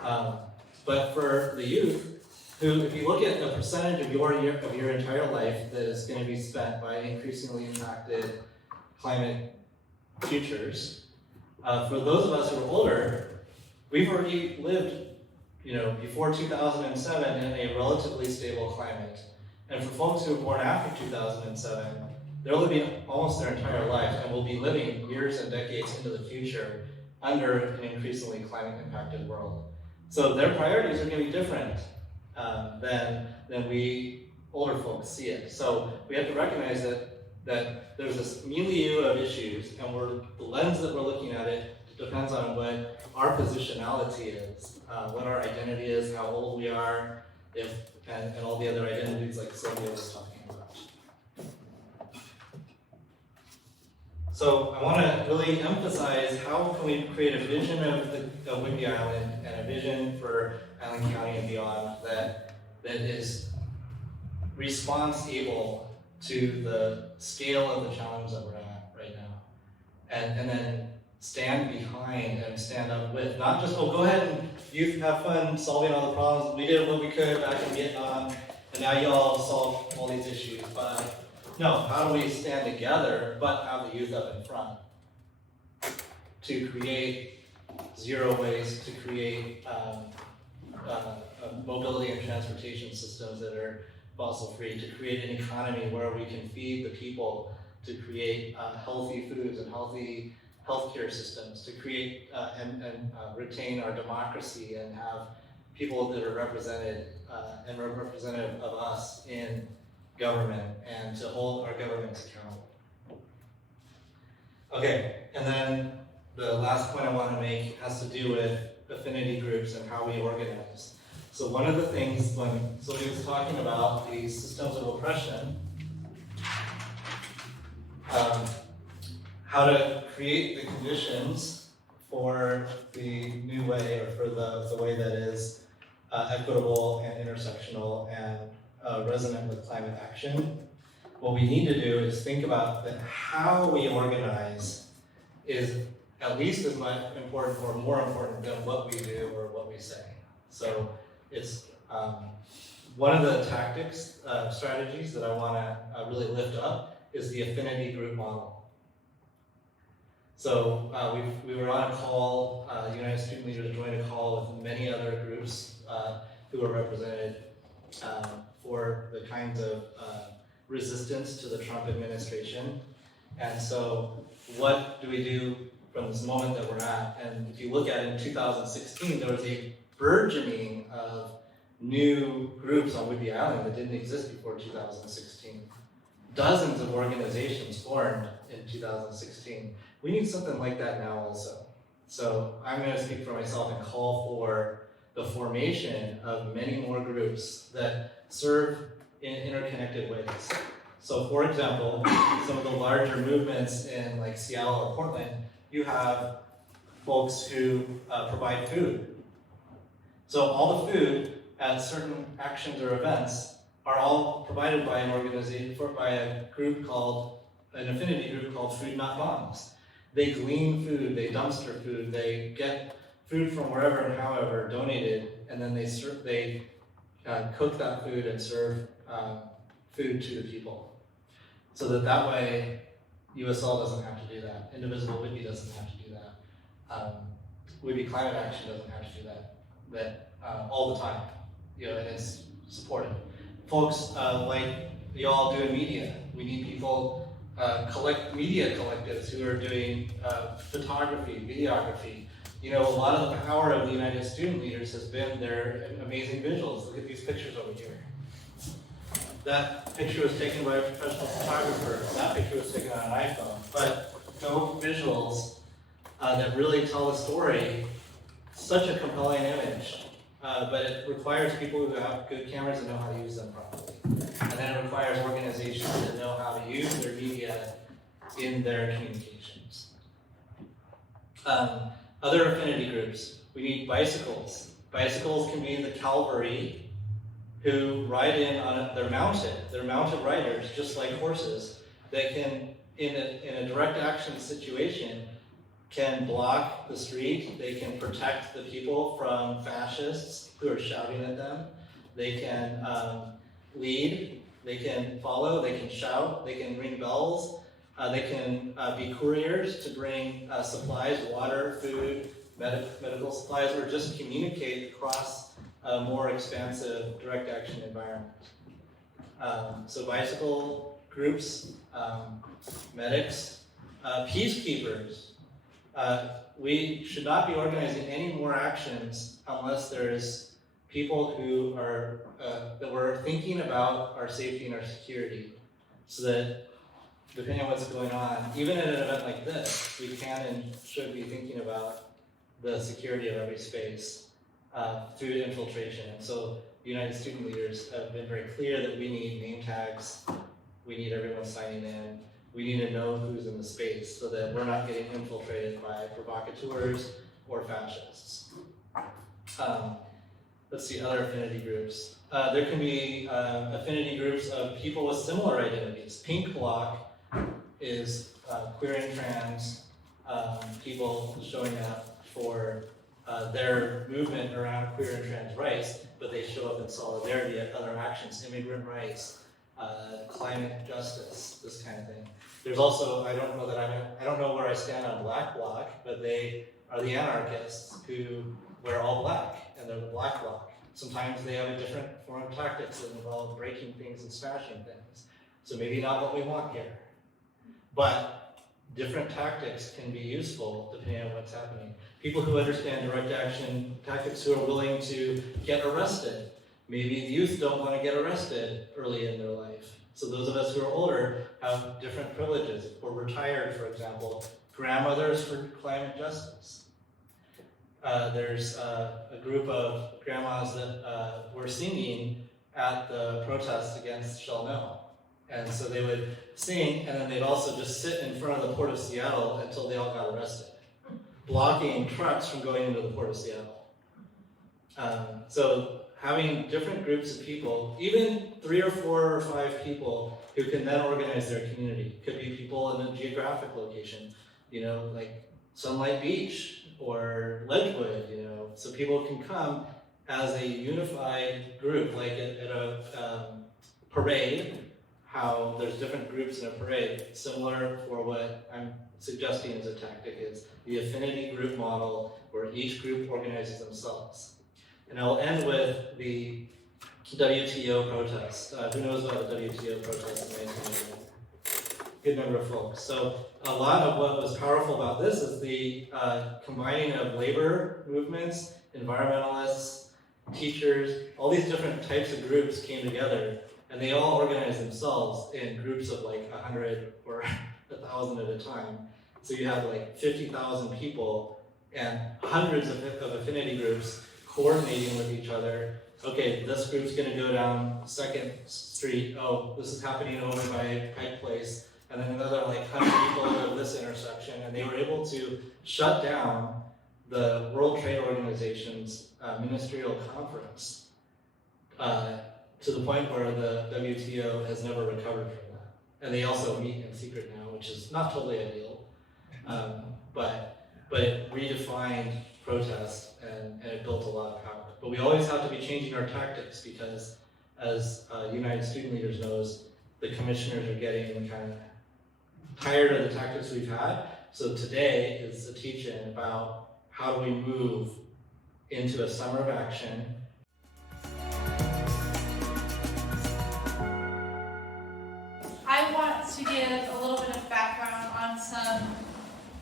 But for the youth, who, if you look at the percentage of your entire life that is going to be spent by increasingly impacted climate futures, for those of us who are older, we've already lived, before 2007 in a relatively stable climate. And for folks who were born after 2007, they're living almost their entire life and will be living years and decades into the future under an increasingly climate impacted world. So their priorities are going to be different than we older folks see it. So we have to recognize that there's this milieu of issues, and the lens that we're looking at it depends on what our positionality is, what our identity is, how old we are, and all the other identities like Silvia was talking about. So I want to really emphasize how can we create a vision of Whidbey Island and a vision for Island County and beyond that is response-able to the scale of the challenge that we're at right now. And then stand behind and stand up with, not just, go ahead and youth have fun solving all the problems. We did what we could back in Vietnam, and now y'all solve all these issues. But no, how do we stand together, but have the youth up in front to create zero waste, to create mobility and transportation systems that are fossil-free, to create an economy where we can feed the people, to create healthy foods and healthy healthcare systems, to create and retain our democracy and have people that are represented and representative of us in government, and to hold our governments accountable. Okay, and then the last point I want to make has to do with affinity groups and how we organize. So one of the things when Silvia was talking about the systems of oppression, how to create the conditions for the new way, or for the way that is equitable and intersectional and resonant with climate action. What we need to do is think about that how we organize is at least as much important or more important than what we do or what we say. So it's one of the tactics, strategies that I want to really lift up is the affinity group model. So we were on a call, United Student Leaders joined a call with many other groups who are represented for the kinds of resistance to the Trump administration. And so what do we do from this moment that we're at? And if you look at it in 2016, there was a burgeoning of new groups on Whidbey Island that didn't exist before 2016. Dozens of organizations formed in 2016. We need something like that now also. So I'm going to speak for myself and call for the formation of many more groups that serve in interconnected ways. So for example, some of the larger movements in like Seattle or Portland, you have folks who provide food. So all the food at certain actions or events are all provided by an organization, by a group called, an affinity group called Food Not Bombs. They glean food, they dumpster food, they get food from wherever and however donated, and then they cook that food and serve food to the people. So that way, USL doesn't have to do that. Indivisible Whitby doesn't have to do that. Whitby Climate Action doesn't have to do that all the time. And it's supported. Folks like y'all do in media. We need people, media collectives who are doing photography, videography. A lot of the power of the United Student Leaders has been their amazing visuals. Look at these pictures over here. That picture was taken by a professional photographer. That picture was taken on an iPhone. But no visuals that really tell the story. Such a compelling image. But it requires people who have good cameras and know how to use them properly. And then it requires organizations that know how to use their media in their communications. Other affinity groups. We need bicycles. Bicycles can be the cavalry who ride in on they're mounted riders, just like horses, that can, in a direct action situation, can block the street, they can protect the people from fascists who are shouting at them, they can lead, they can follow, they can shout, they can ring bells, they can be couriers to bring supplies, water, food, medical supplies, or just communicate across a more expansive direct action environment. So bicycle groups, medics, peacekeepers. We should not be organizing any more actions unless there's people who are, that we're thinking about our safety and our security, so that depending on what's going on, even at an event like this, we can and should be thinking about the security of every space through infiltration. And so the United Student Leaders have been very clear that we need name tags, we need everyone signing in, we need to know who's in the space so that we're not getting infiltrated by provocateurs or fascists. Let's see, other affinity groups. There can be affinity groups of people with similar identities. Pink Block is queer and trans people showing up for their movement around queer and trans rights, but they show up in solidarity at other actions, immigrant rights, climate justice, this kind of thing. There's also, I don't know where I stand on Black Bloc, but they are the anarchists who wear all black, and they're the Black Bloc. Sometimes they have a different form of tactics that involve breaking things and smashing things. So maybe not what we want here. But different tactics can be useful depending on what's happening. People who understand direct action tactics who are willing to get arrested. Maybe the youth don't want to get arrested early in their life. So those of us who are older have different privileges. If we're retired, for example, grandmothers for climate justice. There's a group of grandmas that were singing at the protests against Shell No. And so they would sing, and then they'd also just sit in front of the Port of Seattle until they all got arrested, blocking trucks from going into the Port of Seattle. So having different groups of people, even 3 or 4 or 5 people who can then organize their community. Could be people in a geographic location, like Sunlight Beach or Ledgewood, so people can come as a unified group, like at a parade, how there's different groups in a parade, similar for what I'm suggesting as a tactic is the affinity group model, where each group organizes themselves. And I'll end with the WTO protest. Who knows about the WTO protest? Good number of folks. So a lot of what was powerful about this is the combining of labor movements, environmentalists, teachers, all these different types of groups came together, and they all organized themselves in groups of like 100 or 1,000 at a time. So you have like 50,000 people and hundreds of affinity groups coordinating with each other okay, this group's gonna go down Second Street, oh, this is happening over by Pike Place, and then another like 100 people go to this intersection, and they were able to shut down the World Trade Organization's ministerial conference to the point where the WTO has never recovered from that. And they also meet in secret now, which is not totally ideal, but it redefined protest and it built a lot of power. But we always have to be changing our tactics because, as United Student Leaders knows, the commissioners are getting kind of tired of the tactics we've had. So today is a teach-in about how do we move into a summer of action. I want to give a little bit of background on some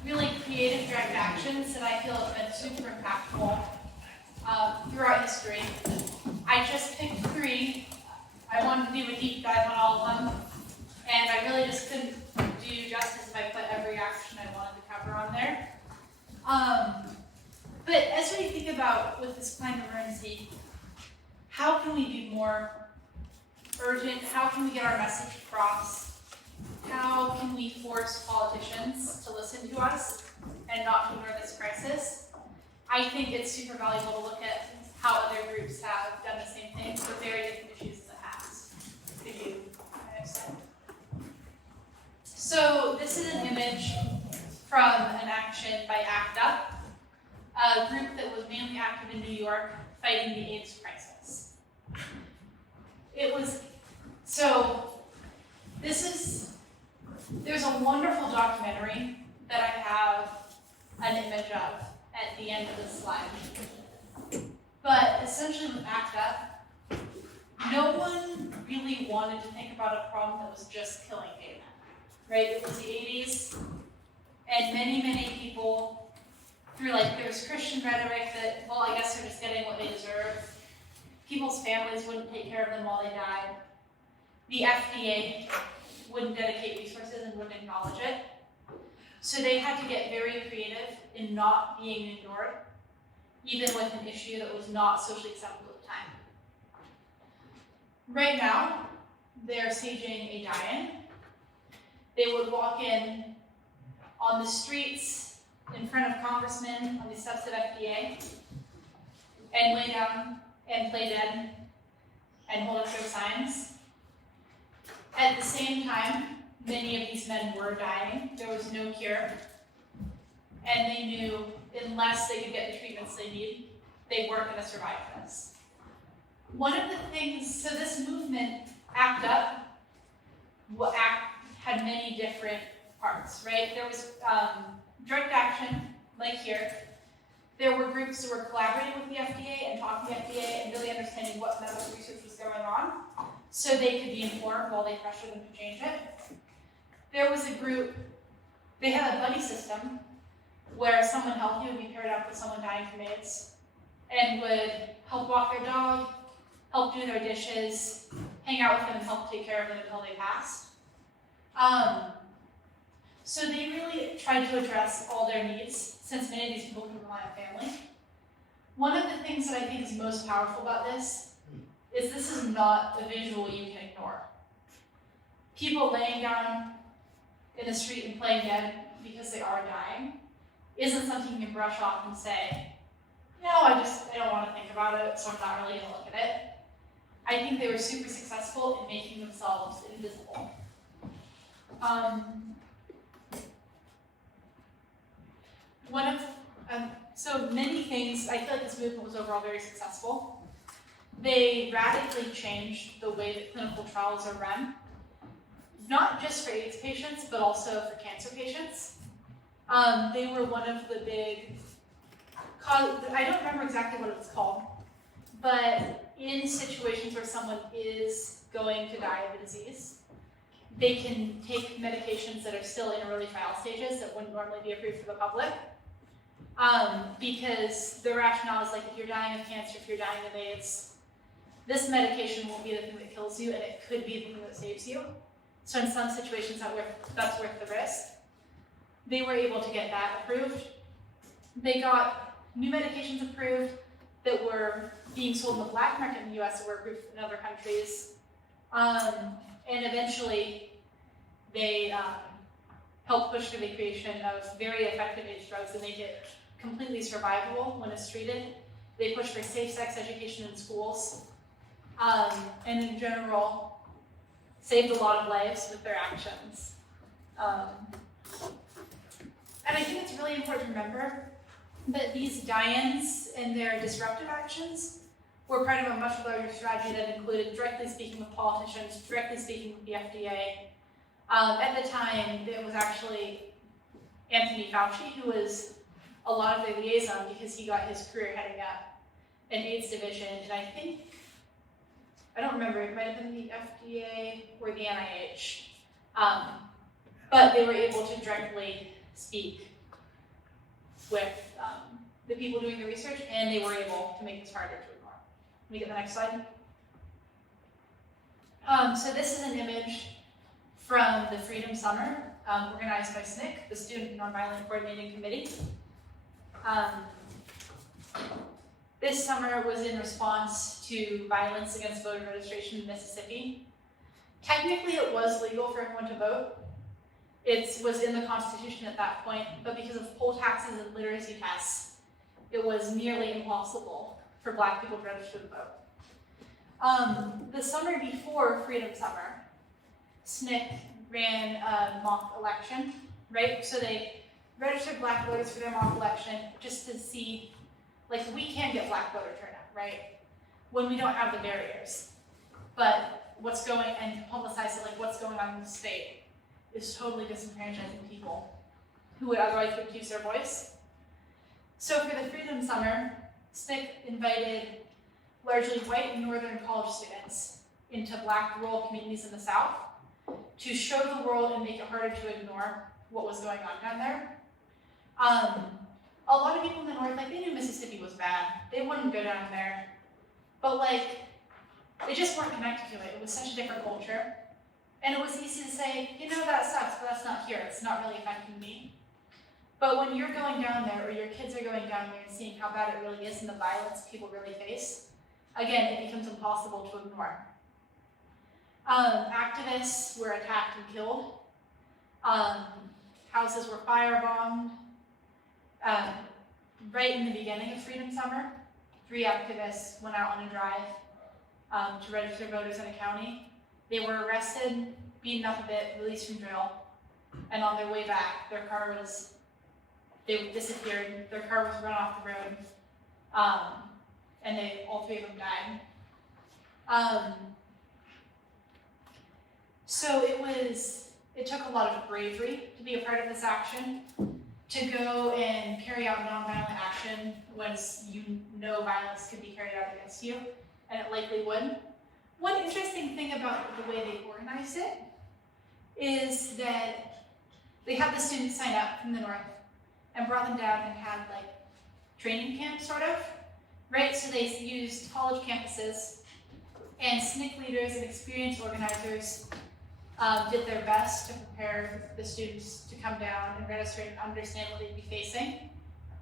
really creative direct actions that I feel have been super impactful throughout history. I just picked 3. I wanted to do a deep dive on all of them, and I really just couldn't do justice if I put every action I wanted to cover on there. But as we think about with this climate emergency, how can we be more urgent? How can we get our message across? How can we force politicians to listen to us and not to ignore this crisis? I think it's super valuable to look at how other groups have done the same thing for very different issues in the past. Could you next slide? So this is an image from an action by ACT UP, a group that was mainly active in New York fighting the AIDS crisis. There's a wonderful documentary that I have an image of at the end of the slide. But essentially with ACT UP, no one really wanted to think about a problem that was just killing gay men, right? It was the 80s, and many people, through there was Christian rhetoric that, well, I guess they're just getting what they deserve. People's families wouldn't take care of them while they died. The FDA wouldn't dedicate resources and wouldn't acknowledge it. So they had to get very creative in not being ignored, even with an issue that was not socially acceptable at the time. Right now, they're staging a die-in. They would walk in on the streets, in front of congressmen, on the steps of FDA, and lay down and play dead and hold up their signs. At the same time, many of these men were dying. There was no cure. And they knew unless they could get the treatments they need, they weren't going to survive this. One of the things, so this movement, ACT UP, had many different parts, right? There was direct action, like here. There were groups that were collaborating with the FDA and talking to the FDA and really understanding what medical research was going on so they could be informed while they pressured them to change it. There was a group, they had a buddy system where someone healthy would be paired up with someone dying from AIDS and would help walk their dog, help do their dishes, hang out with them and help take care of them until they passed. So they really tried to address all their needs, since many of these people can rely on family. One of the things that I think is most powerful about this is not a visual you can ignore. People laying down in the street and playing dead because they are dying isn't something you can brush off and say, no, I don't want to think about it, so I'm not really going to look at it. I think they were super successful in making themselves invisible. So many things, I feel like this movement was overall very successful. They radically changed the way that clinical trials are run, not just for AIDS patients, but also for cancer patients. They were one of the big, I don't remember exactly what it's called, but in situations where someone is going to die of a disease, they can take medications that are still in early trial stages that wouldn't normally be approved for the public. Because the rationale is if you're dying of cancer, if you're dying of AIDS, this medication won't be the thing that kills you, and it could be the thing that saves you. So in some situations, that's worth the risk. They were able to get that approved. They got new medications approved that were being sold in the black market in the US that were approved in other countries. And eventually, they helped push for the creation of very effective age drugs that make it completely survivable when it's treated. They pushed for safe sex education in schools, and in general, saved a lot of lives with their actions. And I think it's really important to remember that these die-ins and their disruptive actions were part of a much larger strategy that included directly speaking with politicians, directly speaking with the FDA. At the time, it was actually Anthony Fauci who was a lot of the liaison because he got his career heading up an AIDS division, and I don't remember, it might have been the FDA or the NIH. But they were able to directly speak with the people doing the research, and they were able to make this harder to ignore. Let me get the next slide. So this is an image from the Freedom Summer, organized by SNCC, the Student Nonviolent Coordinating Committee. This summer was in response to violence against voter registration in Mississippi. Technically, it was legal for everyone to vote. It was in the Constitution at that point, but because of poll taxes and literacy tests, it was nearly impossible for Black people to register to vote. The summer before Freedom Summer, SNCC ran a mock election, right? So they registered Black voters for their mock election just to see, like, we can get Black voter turnout, right? When we don't have the barriers. But what's going, and publicize it, like what's going on in the state is totally disenfranchising people who would otherwise would use their voice. So for the Freedom Summer, SNCC invited largely white and northern college students into Black rural communities in the South to show the world and make it harder to ignore what was going on down there. A lot of people in the North, like, they knew Mississippi was bad. They wouldn't go down there. But, like, they just weren't connected to it. It was such a different culture. And it was easy to say, you know, that sucks, but that's not here. It's not really affecting me. But when you're going down there, or your kids are going down there and seeing how bad it really is and the violence people really face, again, it becomes impossible to ignore. Activists were attacked and killed. Houses were firebombed. Right in the beginning of Freedom Summer, 3 activists went out on a drive to register voters in a county. They were arrested, beaten up a bit, released from jail, and on their way back, they disappeared. Their car was run off the road, and all 3 of them died. So it took a lot of bravery to be a part of this action, to go and carry out nonviolent action once you know violence could be carried out against you, and it likely would. One interesting thing about the way they organized it is that they had the students sign up from the North and brought them down and had like training camps, sort of, right? So they used college campuses, and SNCC leaders and experienced organizers did their best to prepare the students to come down and register and understand what they'd be facing.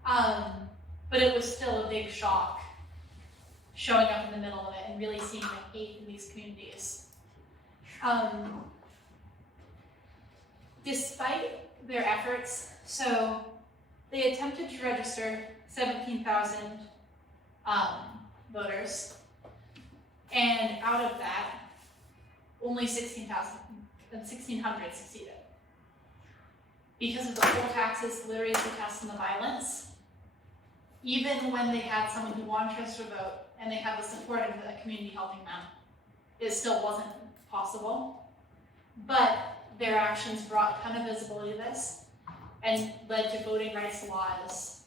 But it was still a big shock showing up in the middle of it and really seeing the hate in these communities. Despite their efforts, so they attempted to register 17,000 voters, and out of that, only 1,600 succeeded. Because of the poll taxes, literacy tests, and the violence, even when they had someone who wanted to register to vote and they had the support of the community helping them, it still wasn't possible. But their actions brought a ton of visibility to this and led to voting rights laws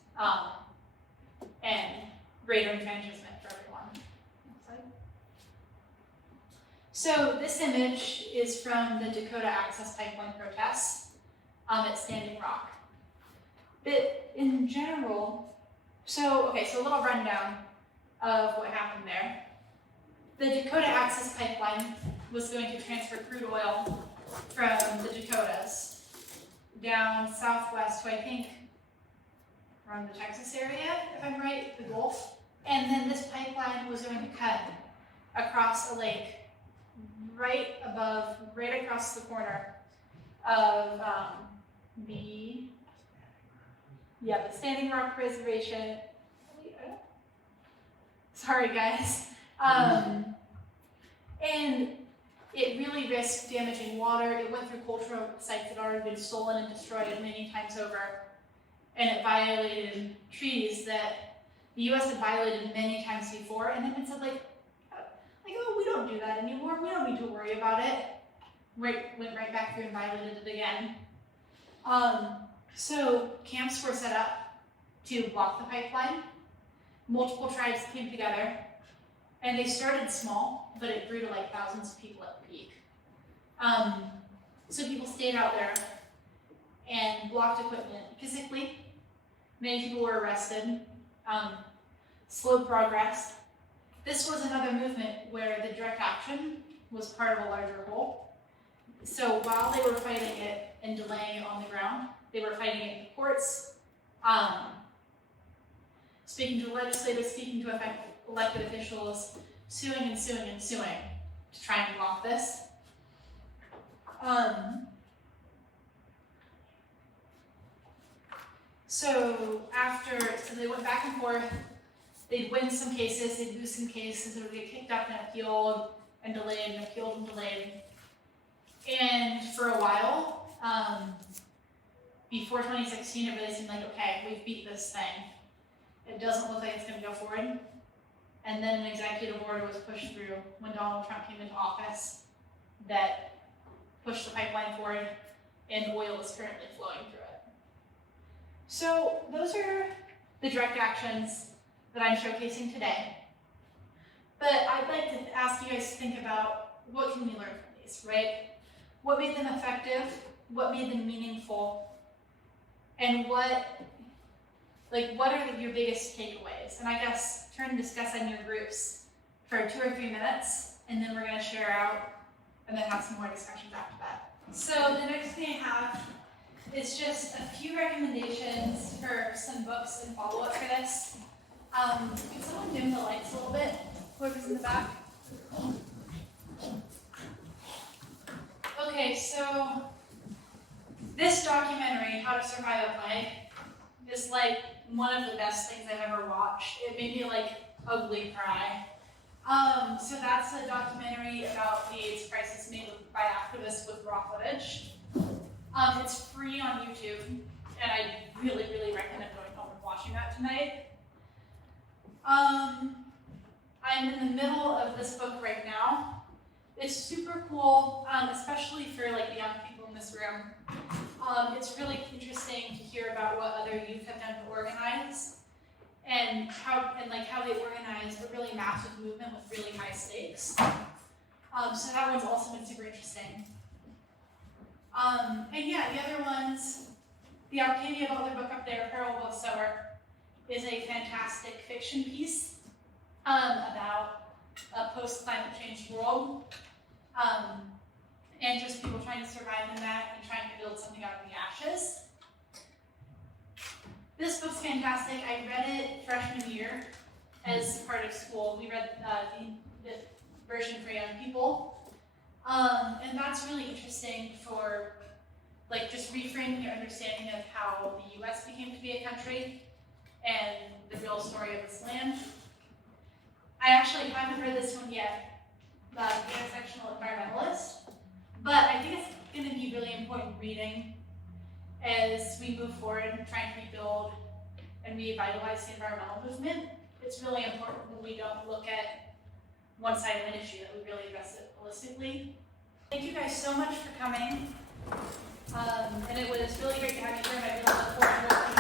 and greater enfranchisement for everyone. Next slide. So this image is from the Dakota Access Pipeline protests at Standing Rock. But in general, so a little rundown of what happened there. The Dakota Access Pipeline was going to transfer crude oil from the Dakotas down southwest to, I think, around the Texas area, if I'm right, the Gulf. And then this pipeline was going to cut across a lake right across the corner of the Standing Rock Reservation. Sorry guys. And it really risked damaging water. It went through cultural sites that had already been stolen and destroyed many times over. And it violated treaties that the US had violated many times before. And then it said oh, we don't do that anymore. We don't need to worry about it. Went right back through and violated it again. So camps were set up to block the pipeline. Multiple tribes came together, and they started small, but it grew to like thousands of people at the peak. So people stayed out there and blocked equipment physically. Many people were arrested, slowed progress. This was another movement where the direct action was part of a larger whole. So while they were fighting it and delaying it on the ground, they were fighting it in the courts, speaking to legislators, speaking to elected officials, suing and suing and suing to try and block this. So they went back and forth. They'd win some cases, they'd lose some cases, they would get kicked up and appealed and delayed and appealed and delayed. And for a while, before 2016, it really seemed like, okay, we've beat this thing. It doesn't look like it's going to go forward. And then an executive order was pushed through when Donald Trump came into office that pushed the pipeline forward, and oil is currently flowing through it. So those are the direct actions that I'm showcasing today. But I'd like to ask you guys to think about, what can we learn from these, right? What made them effective? What made them meaningful? And what are your biggest takeaways? And I guess turn and discuss in your groups for 2 or 3 minutes, and then we're going to share out and then have some more discussions after that. So the next thing I have is just a few recommendations for some books and follow-up for this. Can someone dim the lights a little bit? Whoever's in the back. Okay, so this documentary, How to Survive a Plague, is like one of the best things I've ever watched. It made me like ugly cry. So that's a documentary about the AIDS crisis made by activists with raw footage. It's free on YouTube, and I really, really recommend going home and watching that tonight. I'm in the middle of this book right now. It's super cool, especially for like the young people in this room. It's really interesting to hear about what other youth have done to organize, and how they organized a really massive movement with really high stakes. So that one's also been super interesting. And yeah, the other ones, the Arcadia Butler book up there, Parable of Sower, is a fantastic fiction piece about a post-climate change world, and just people trying to survive in that and trying to build something out of the ashes. This book's fantastic. I read it freshman year as part of school. We read the version for young people. And that's really interesting for like just reframing your understanding of how the US became to be a country and the real story of this land. I actually haven't read this one yet, The Intersectional Environmentalist, but I think it's going to be really important reading as we move forward and trying to rebuild and revitalize the environmental movement. It's really important that we don't look at one side of an issue, that we really address it holistically. Thank you guys so much for coming. And it was really great to have you here, and I really look forward to working